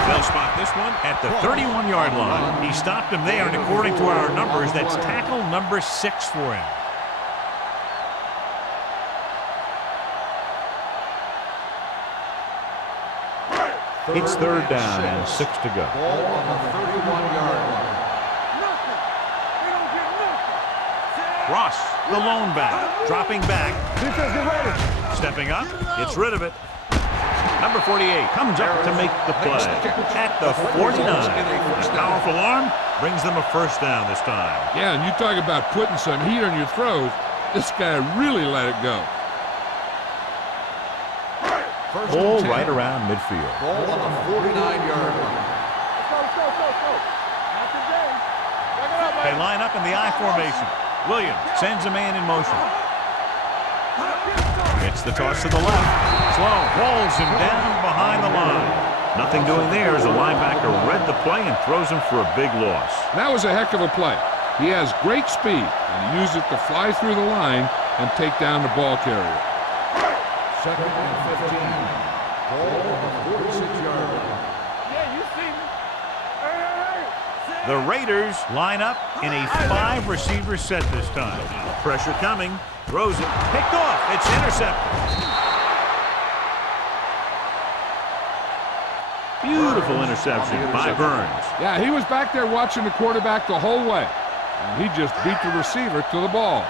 They'll spot this one at the 31-yard line. He stopped him there, and according to our numbers, that's tackle number 6 for him. It's third down and 6 to go. Ball on the 31-yard line. Nothing. They don't get nothing. Ross, the lone back, dropping back, Defense, get ready. stepping up, gets rid of it. Number 48 comes up to make the play at the 49. A powerful arm brings them a first down this time. Yeah, and you talk about putting some heat on your throws. This guy really let it go. First Ball and 10. right around midfield. Ball on the 49-yard line. Go. Not today. They line up in the I formation. Williams sends a man in motion. Gets the toss to the left. Sloan rolls him down behind the line. Nothing doing there as the linebacker read the play and throws him for a big loss. That was a heck of a play. He has great speed, and he used it to fly through the line and take down the ball carrier. 2nd and 15. Ball on the 46-yard line. Yeah, you see me. Hey. The Raiders line up in a 5-receiver set this time. Pressure coming. Throws it. Picked off. It's intercepted. Beautiful interception by Burns. Yeah, he was back there watching the quarterback the whole way. And he just beat the receiver to the ball.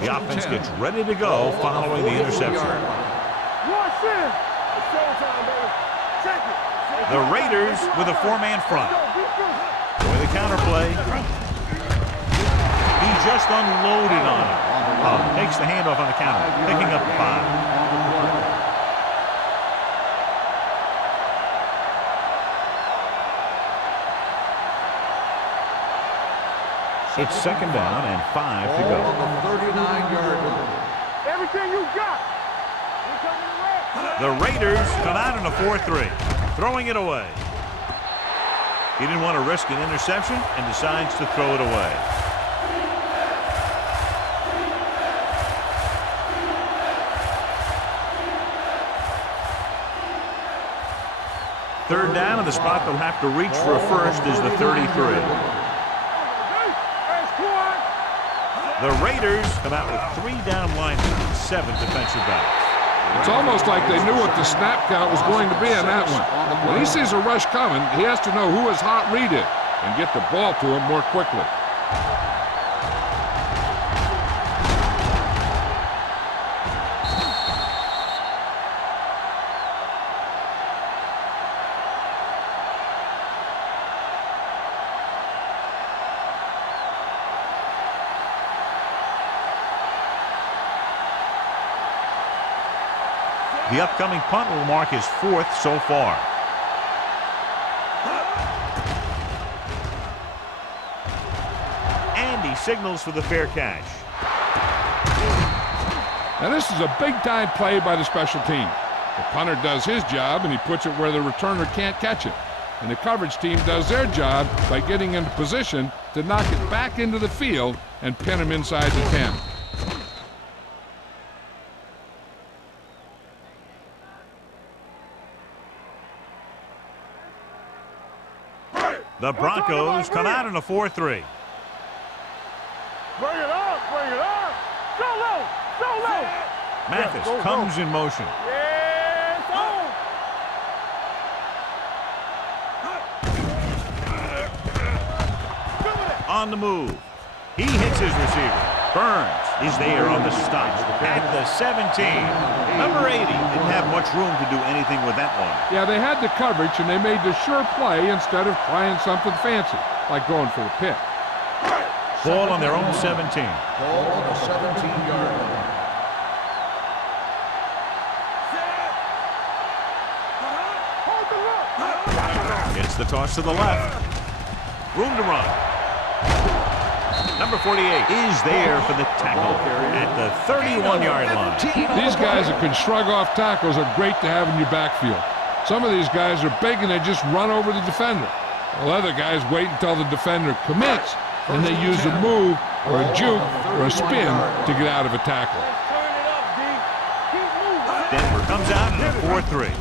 The offense gets ready to go following the interception. Watch in. It's showtime, baby. Check it. The Raiders with a 4-man front. For the counterplay. He just unloaded on him. Takes the handoff on the counter, picking up 5. It's 2nd down and 5 to go. On the 39-yard line. Everything you got. The Raiders come out in a 4-3, throwing it away. He didn't want to risk an interception and decides to throw it away. Third down, and the spot they'll have to reach for a first is the 33. The Raiders come out with 3 down linemen and 7 defensive backs. It's almost like they knew what the snap count was going to be on that one. When he sees a rush coming, he has to know who his hot read is and get the ball to him more quickly. The upcoming punt will mark his 4th so far. And he signals for the fair catch. Now this is a big-time play by the special team. The punter does his job, and he puts it where the returner can't catch it. And the coverage team does their job by getting into position to knock it back into the field and pin him inside the 10. The Broncos come out in a 4-3. Bring it up, bring it up. Go low, go low. Mathis Go, comes go. in motion. Yes, On the move. He hits his receiver. Burns is there on the stop at the 17. Number 80 didn't have much room to do anything with that one. Yeah, they had the coverage, and they made the sure play instead of trying something fancy, like going for the pick. Ball on their own 17. Ball on the 17-yard line. It's the toss to the left. Room to run. Number 48 is there for the tackle at the 31-yard line. These guys that can shrug off tackles are great to have in your backfield. Some of these guys are big and they just run over the defender. While other guys wait until the defender commits, and they use a move or a juke or a spin to get out of a tackle. Denver comes out in a 4-3.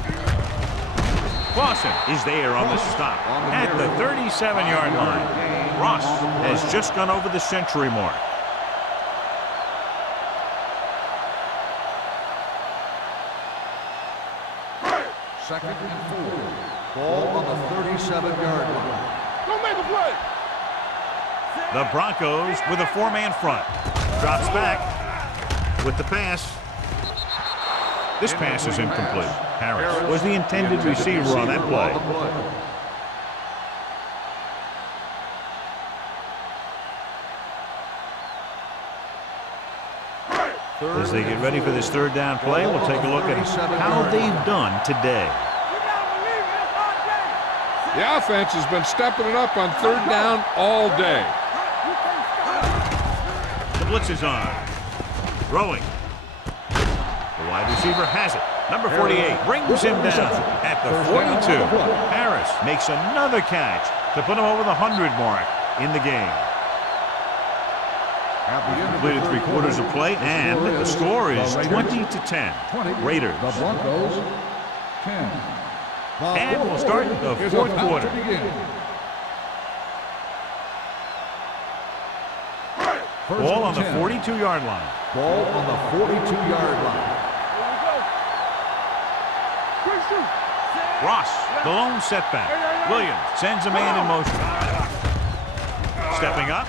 Clausen is there on the stop at the 37-yard line. Ross has just gone over the century mark. Second and 4. Ball on the 37-yard line. Don't make a play. The Broncos with a 4-man front. Drops back with the pass. This pass is incomplete. Harris was the intended receiver on that play. As they get ready for this third down play, we'll take a look at how they've done today. The offense has been stepping it up on third down all day. The blitz is on. Throwing. The wide receiver has it. Number 48 brings him down at the 42. Harris makes another catch to put him over the 100 mark in the game. Completed 3/4 of play, and the score is 20-10. Raiders. The Broncos 10. And we'll start the fourth quarter. Ball on the 42-yard line. Ball on the 42-yard line. Ross, the lone setback. Williams sends a man in motion. Stepping up.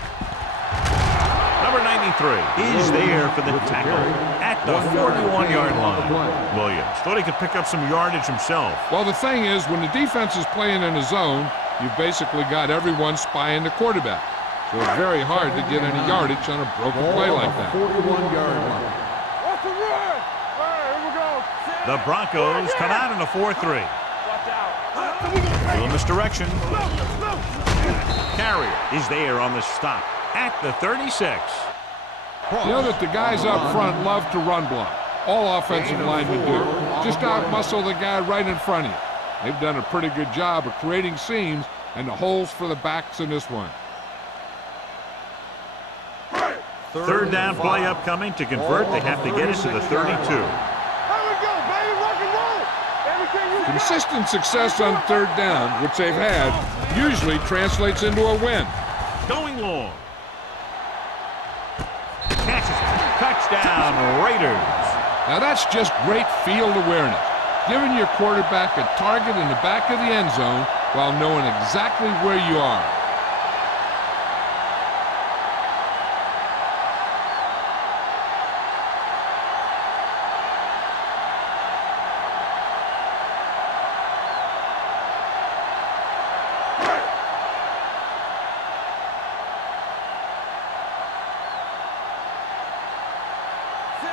Number 93 is there for the tackle at the 41-yard line. Williams thought he could pick up some yardage himself. Well, the thing is, when the defense is playing in a zone, you've basically got everyone spying the quarterback. So it's very hard to get any yardage on a broken play like that. 41-yard line. What's the run? All right, here we go. The Broncos come out in a 4-3. Little misdirection. Carrier is there on the stop at the 36. You know that the guys up front love to run block. All offensive linemen do. Just out-muscle the guy right in front of you. They've done a pretty good job of creating seams and the holes for the backs in this one. Third down play upcoming. To convert, they have to get it to the 32. There we go, baby. Rock and roll. Everything you got. Consistent success on third down, which they've had, usually translates into a win. Going long. Catches it. Touchdown, Raiders. Now that's just great field awareness, giving your quarterback a target in the back of the end zone while knowing exactly where you are.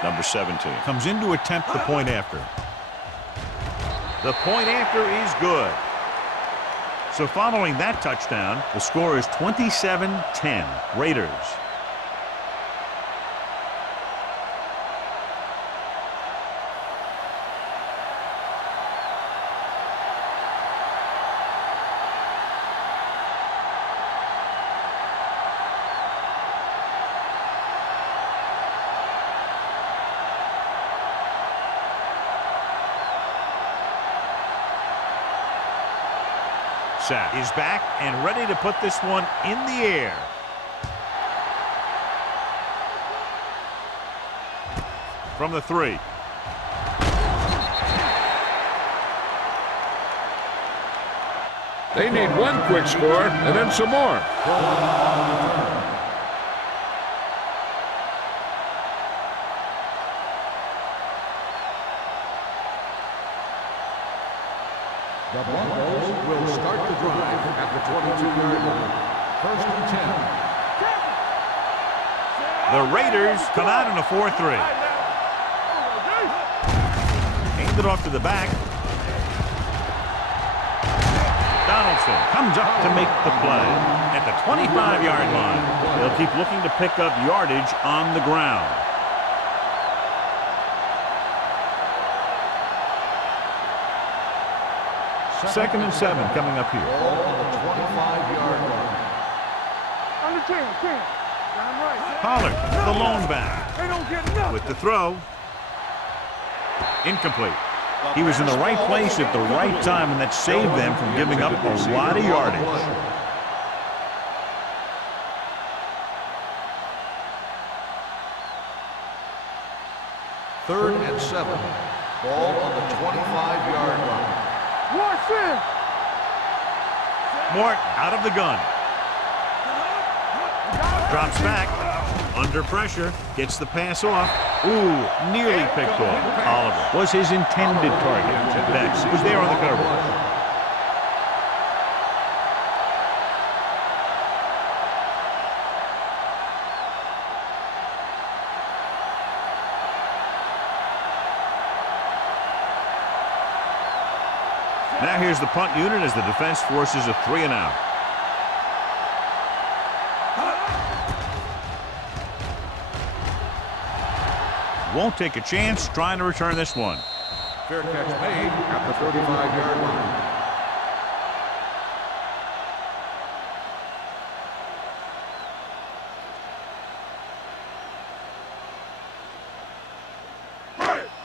Number 17 comes in to attempt the point after. The point after is good. So following that touchdown, the score is 27-10. Raiders. Is back and ready to put this one in the air. From the 3. They need one quick score and then some more. The Broncos will start the drive at the 22-yard line. First and 10. The Raiders come out in a 4-3. Aimed it off to the back. Donaldson comes up to make the play at the 25-yard line. They'll keep looking to pick up yardage on the ground. Second and 7 coming up here. Ball on the 25-yard line. On the 10. I'm right. Pollard, the lone back. They don't get nothing. With the throw. Incomplete. He was in the right place at the right time, and that saved them from giving up a lot of yardage. Third and 7. Ball on the 25-yard line. Mort out of the gun. Drops back. Under pressure. Gets the pass off. Ooh, nearly picked off. Oliver was his intended target. Bex was there on the coverage. Now here's the punt unit as the defense forces a 3-and-out. Won't take a chance trying to return this one. Fair catch made at the 35-yard line.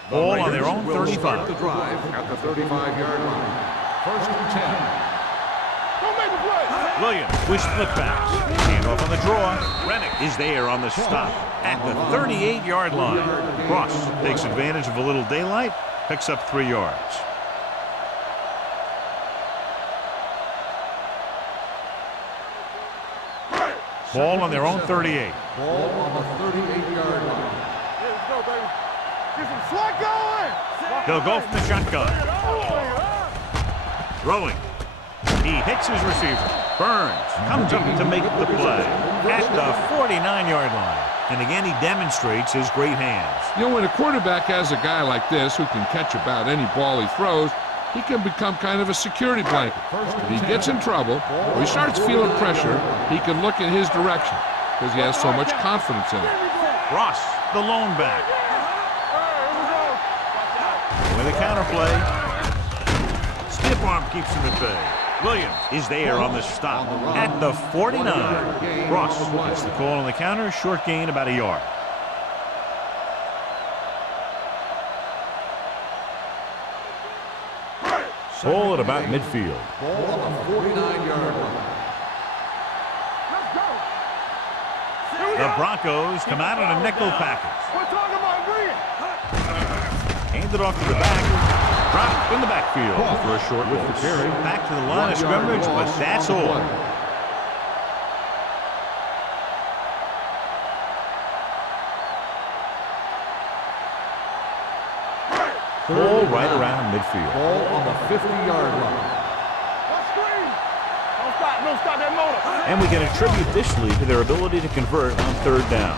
Ball on their own 35. Start the drive at the 35-yard line. 1st and 10. Don't make the play. Williams with split backs. Handoff on the draw. Rennick is there on the stop at the 38-yard line. Cross takes advantage of a little daylight, picks up 3 yards. Ball on their own 38. Ball on the 38-yard line. Yeah, let's go, baby. Get some swat going. They'll go from the shotgun. Throwing. He hits his receiver. Burns comes up to make the play at the 49-yard line. And again, he demonstrates his great hands. You know, when a quarterback has a guy like this who can catch about any ball he throws, he can become kind of a security blanket. If he gets in trouble or he starts feeling pressure, he can look in his direction because he has so much confidence in it. Ross, the lone back. With a counter play. Stiff arm keeps him at bay. Williams is there on the stop at the 49. Ross gets the call on the counter. Short gain, about a yard. Ball at about midfield. Ball on the 49-yard line. The Broncos come out in a nickel package. We're talking about bringing. Handed off to the back. Dropped in the backfield for a short loss. Back to the line of scrimmage, but that's all. Ball right around midfield. Ball on the 50-yard line. Let's screen. Don't stop that motor. And we can attribute this lead to their ability to convert on 3rd down.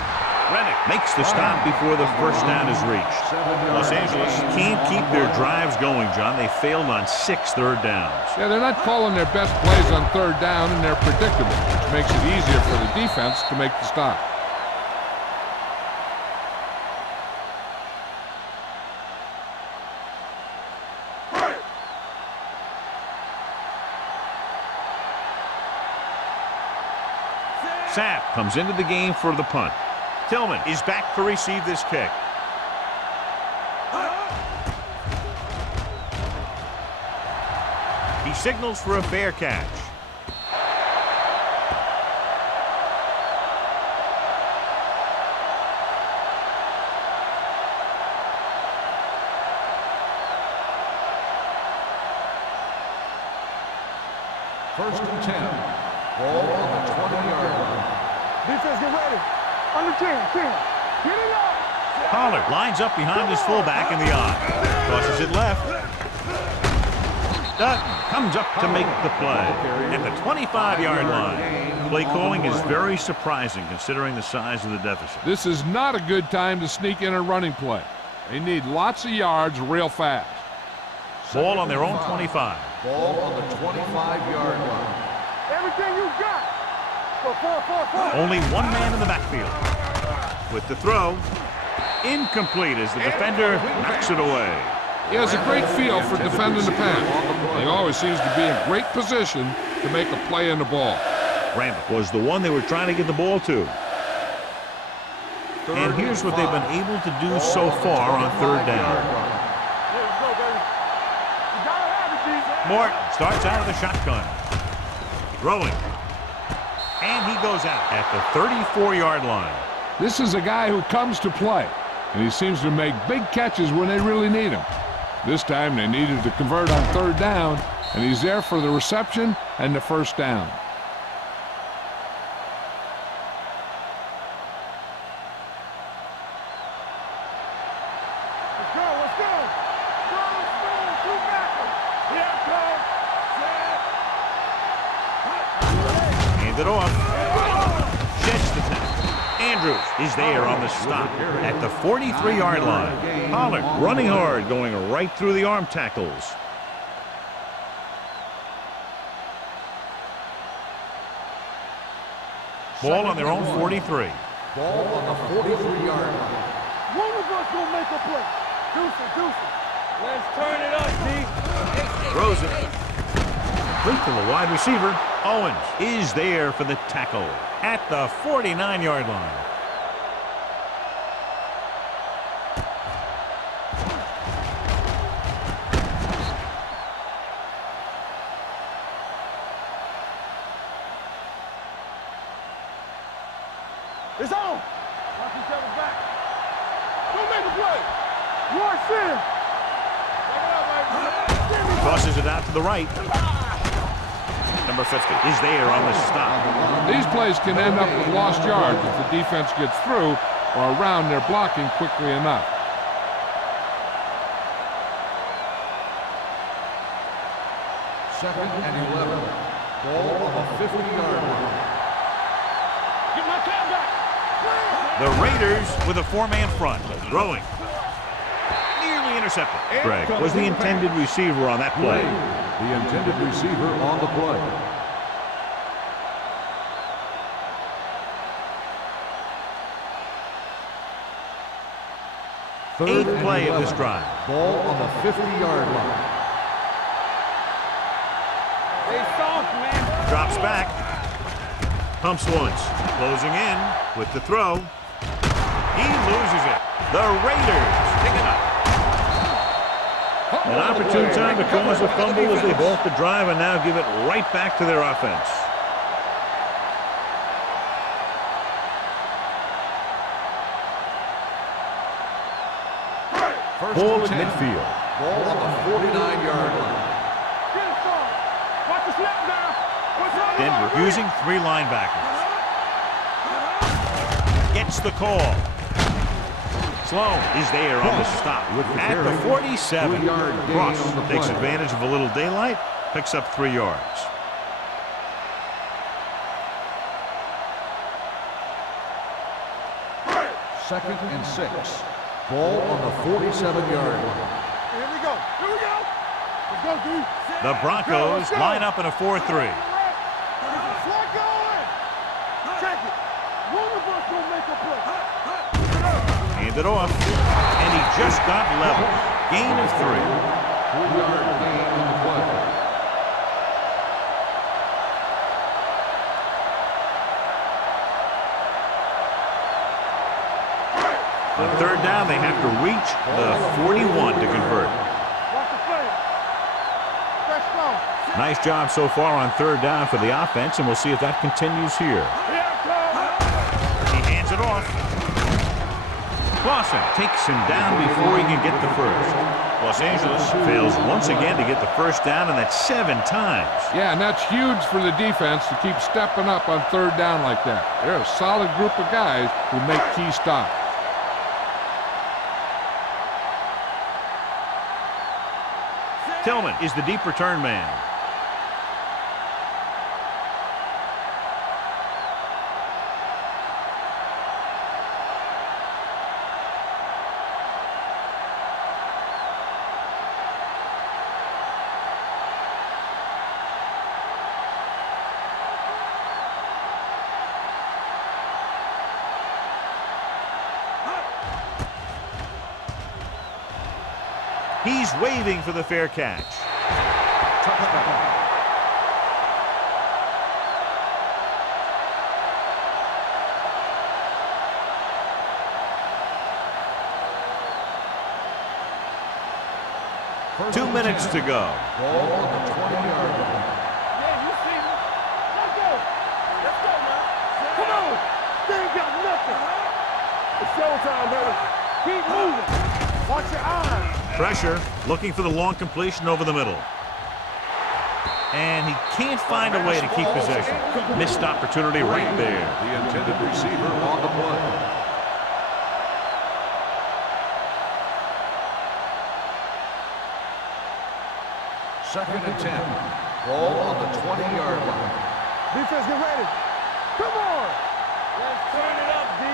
Rennick makes the stop before the 1st down is reached. Los Angeles can't keep their drives going, John. They failed on 6 third downs. Yeah, they're not calling their best plays on 3rd down, and they're predictable, which makes it easier for the defense to make the stop. Sapp comes into the game for the punt. Tillman is back to receive this kick. He signals for a fair catch. First and 10. Ball on the 20-yard line. Defense, get ready. Under 10. Get it up. Pollard lines up behind his fullback in the eye. Tosses it left. Dutton comes up to make the play at the 25-yard line. Play calling is very surprising considering the size of the deficit. This is not a good time to sneak in a running play. They need lots of yards real fast. Ball on their own 25. Ball on the 25-yard line. Everything you got. Go, 4. Only one man in the backfield. With the throw, incomplete as the defender knocks it away. He has a great feel for defending the pass. He always seems to be in great position to make a play in the ball. Randall was the one they were trying to get the ball to. And here's what they've been able to do so far on 3rd down. Let's go, baby. You gotta have it, D. Morton starts out of the shotgun. Throwing. And he goes out at the 34-yard line. This is a guy who comes to play, and he seems to make big catches when they really need him. This time they needed to convert on 3rd down, and he's there for the reception and the 1st down. Let's go. Two backers. Here comes. Hand it off. Sheds the tackle. Andrews is there on the stop at the 43-yard line. Pollard running hard, going right through the arm tackles. Ball on their own 43. Ball on the 43-yard line. One of us gonna make a play. Deuce it. Let's turn it up, D. Throws it. Complete to the wide receiver. Owens is there for the tackle at the 49-yard line. It's on. Watch each other back. Don't make a play. Watch in. Tosses it out to the right. Number 50 is there on the stop. These plays can end up with lost yards if the defense gets through or around their blocking quickly enough. Second and 11. Ball on the 50-yard line. Get my cat back. The Raiders with a four-man front. Throwing. Nearly intercepted. Greg was the intended receiver on that play. The intended receiver on the play. Eighth play of this drive. Ball on the 50-yard line. Stay soft, man. Drops back. Pumps once. Closing in with the throw. He loses it. The Raiders pick it up. An opportune time to cause a fumble as they halt the drive and now give it right back to their offense. Ball at midfield. Ball on the 49-yard line. Get it, son. Watch the snap down. Denver using three linebackers. Gets the call. Sloan is there on the stop at the 47. Cross takes advantage of a little daylight, picks up 3 yards. Second and 6. Ball on the 47-yard line. Here we go. Let's go, D. The Broncos line up in a 4-3. Slide going. Check it. One of us gonna make a play. Hand it off, and he just got level. Gain of 3. 3-yard gain on the play. On third down, they have to reach the 41 to convert. Watch the play. Fresh start. Nice job so far on third down for the offense, and we'll see if that continues here. He hands it off. Clausen takes him down before he can get the first. Los Angeles fails once again to get the first down, and that's 7 times. Yeah, and that's huge for the defense to keep stepping up on third down like that. They're a solid group of guys who make key stops. Tillman is the deep return man. He's waving for the fair catch. First 2 and minutes 10. to go. Ball on the 20-yard line. Yeah, you see me. Let's go. Let's go, man. Come on. They ain't got nothing. It's showtime, baby. Keep moving. Watch your eyes. Pressure, looking for the long completion over the middle. And he can't find a way to keep possession. Missed opportunity right there. The intended receiver on the play. Second and 10. Ball on the 20-yard line. Defense, get ready. Come on. Let's turn it up, D.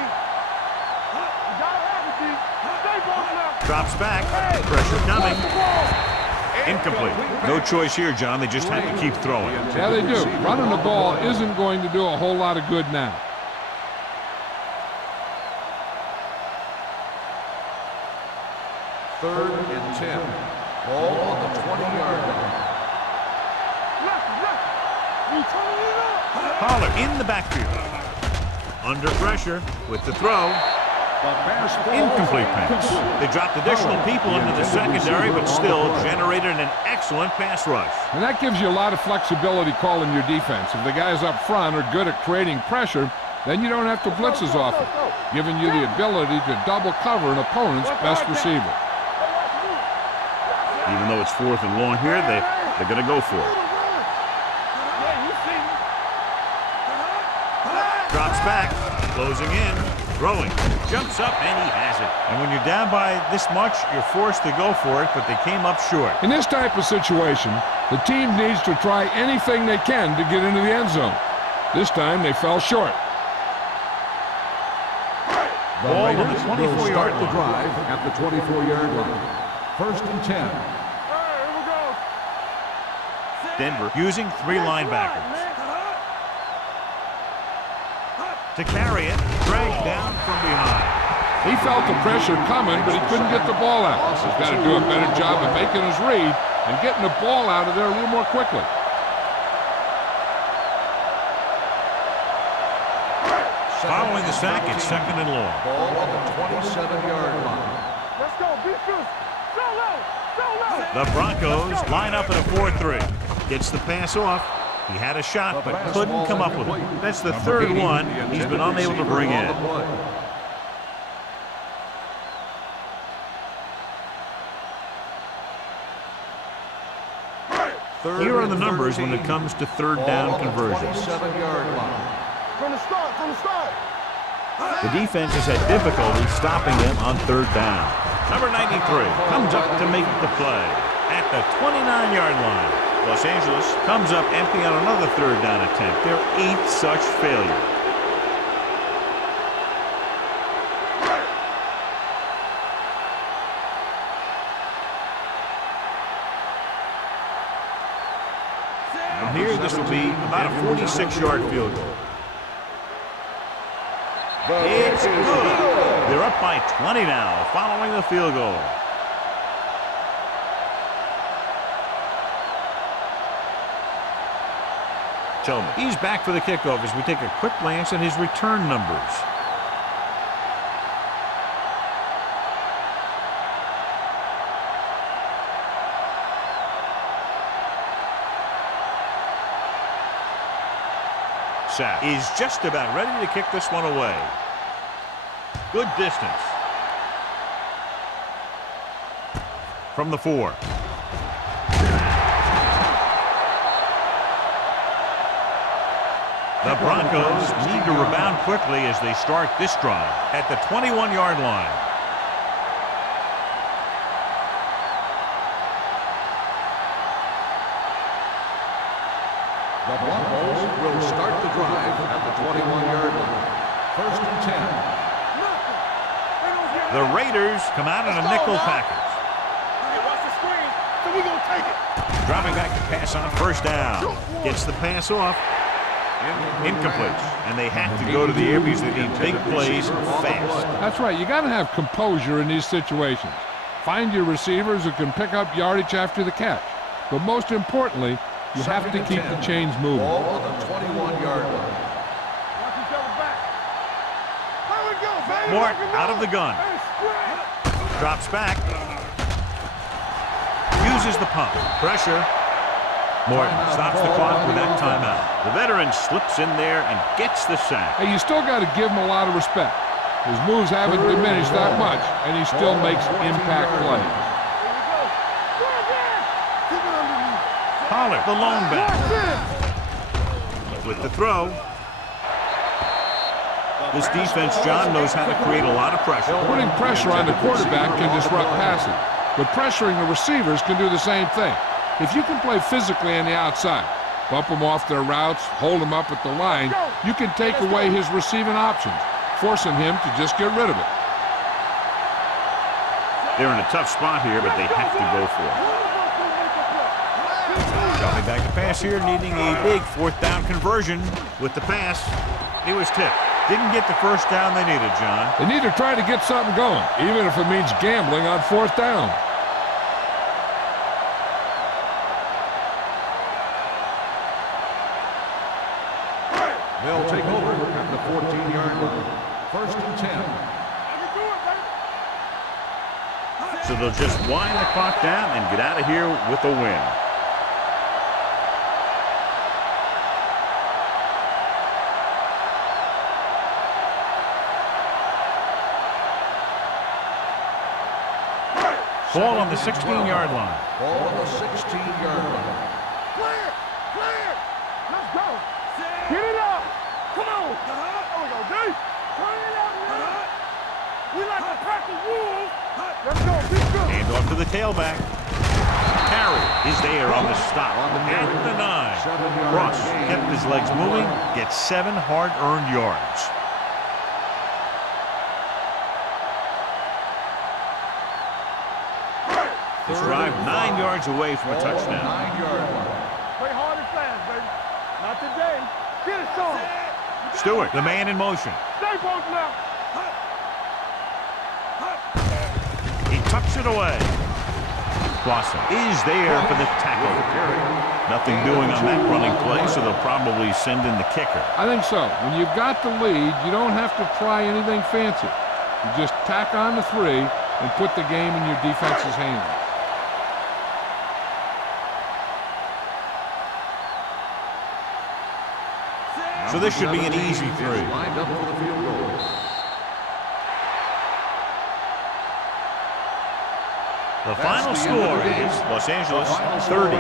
You gotta have it, D. Stay ball now. Drops back. Pressure coming. Incomplete. No choice here, John. They just have to keep throwing. Yeah, they do. Running the ball isn't going to do a whole lot of good now. 3rd and 10. Ball on the 20-yard line. Pollard in the backfield. Under pressure with the throw. Incomplete pass. They dropped additional people into the secondary, but still generated an excellent pass rush. And that gives you a lot of flexibility calling your defense. If the guys up front are good at creating pressure, then you don't have to blitz as often, giving you the ability to double cover an opponent's best receiver. Even though it's 4th and long here, they're going to go for it. Drops back, closing in, throwing, jumps up, and he has it. And when you're down by this much, you're forced to go for it, but they came up short. In this type of situation, the team needs to try anything they can to get into the end zone. This time, they fell short. Ball on the 24-yard the line. drive at the 24-yard line. 1st and 10. Denver using 3 linebackers. To carry it, dragged down from behind. He felt the pressure coming, but he couldn't get the ball out. He's got to do a better job of making his read and getting the ball out of there a little more quickly. Following the sack, it's 2nd and long. Ball on the 27-yard line. Let's go, defense. Go low. The Broncos line up in a 4-3. Gets the pass off. He had a shot, but couldn't come up with it. That's the 3rd one he's been unable to bring in. Here are the numbers when it comes to 3rd down conversions. 27-yard line. From the start. The defense has had difficulty stopping them on 3rd down. Number 93 comes up to make the play at the 29-yard line. Los Angeles comes up empty on another 3rd down attempt, their 8th such failure. From here, this will be about a 46-yard field goal. It's good. They're up by 20 now, following the field goal. He's back for the kickoff as we take a quick glance at his return numbers. Sack is just about ready to kick this one away. Good distance. From the 4. The Broncos need to rebound quickly as they start this drive at the 21-yard line. The Broncos will start the drive at the 21-yard line. 1st and 10. The Raiders come out in a nickel package. Watch the screen, so we gonna take it. Dropping back to pass on 1st down. Gets the pass off. Incomplete. And they have to go to the areas that need big plays fast. That's right. You got to have composure in these situations. Find your receivers who can pick up yardage after the catch. But most importantly, you have to keep the chains moving. Ball on the 21-yard line. Watch each other back. Here we go, baby. Mort out of the gun. Drops back. Uses the pump. Pressure. Morton stops the clock with that timeout. The veteran slips in there and gets the sack. Hey, you still got to give him a lot of respect. His moves haven't diminished that much, and he still makes impact plays. Pollard, the lone back. With the throw. This defense, John, knows how to create a lot of pressure. Putting pressure on the quarterback can disrupt passing, but pressuring the receivers can do the same thing. If you can play physically on the outside, bump them off their routes, hold them up at the line, you can take away his receiving options, forcing him to just get rid of it. They're in a tough spot here, but they have to go for it. Dropping back to pass here, needing a big 4th down conversion with the pass. It was tipped. Didn't get the first down they needed, John. They need to try to get something going, even if it means gambling on 4th down. They'll take over at the 14-yard line. 1st and 10. So they'll just wind the clock down and get out of here with a win. Ball on the 16-yard line. Ball on the 16-yard line. Clear! Clear! Let's go! Get it up! Come on! There we go, D! Turn it up, man! We like to pack the wolves! Let's go, be good! Hand off to the tailback. Carry is there on the stop. At the 9. 7-yard Ross gain. kept his legs moving, gets 7 hard-earned yards. This drive 9 yards away from a Ball on the touchdown. 9-yard line. Play hard and fast, baby. Not today. Get it, son. Stewart, the man in motion. Stay both now. He tucks it away. Blossom is there for the tackle. Nothing doing on that running play, so they'll probably send in the kicker. I think so. When you've got the lead, you don't have to try anything fancy. You just tack on the 3 and put the game in your defense's hands. So this should be an easy 3. Lined up for the field goal. The final score is Los Angeles 30,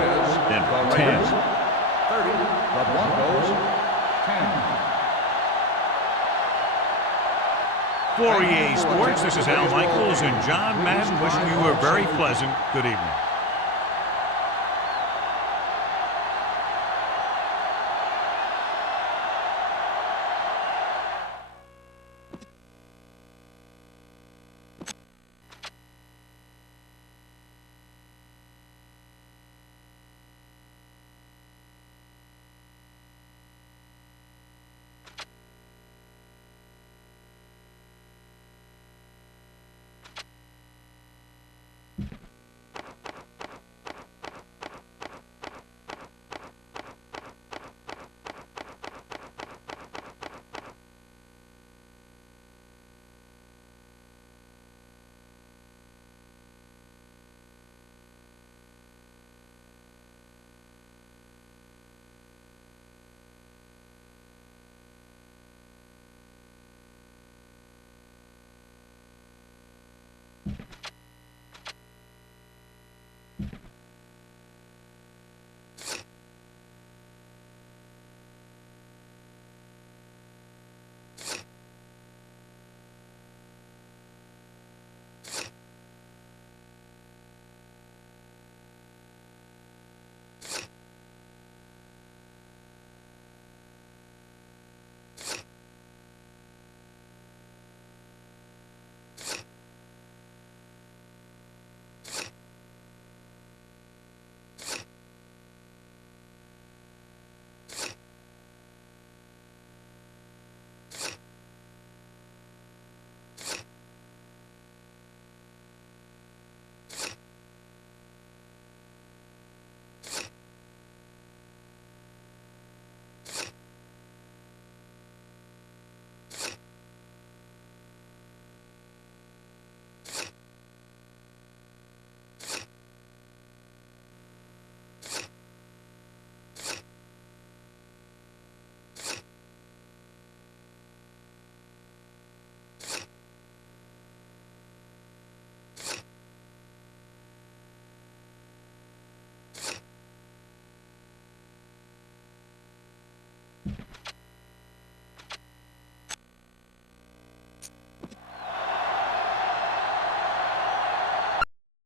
Denver 10. 30, the Broncos 10. For EA Sports, this is Al Michaels and John Madden wishing you a very pleasant good evening.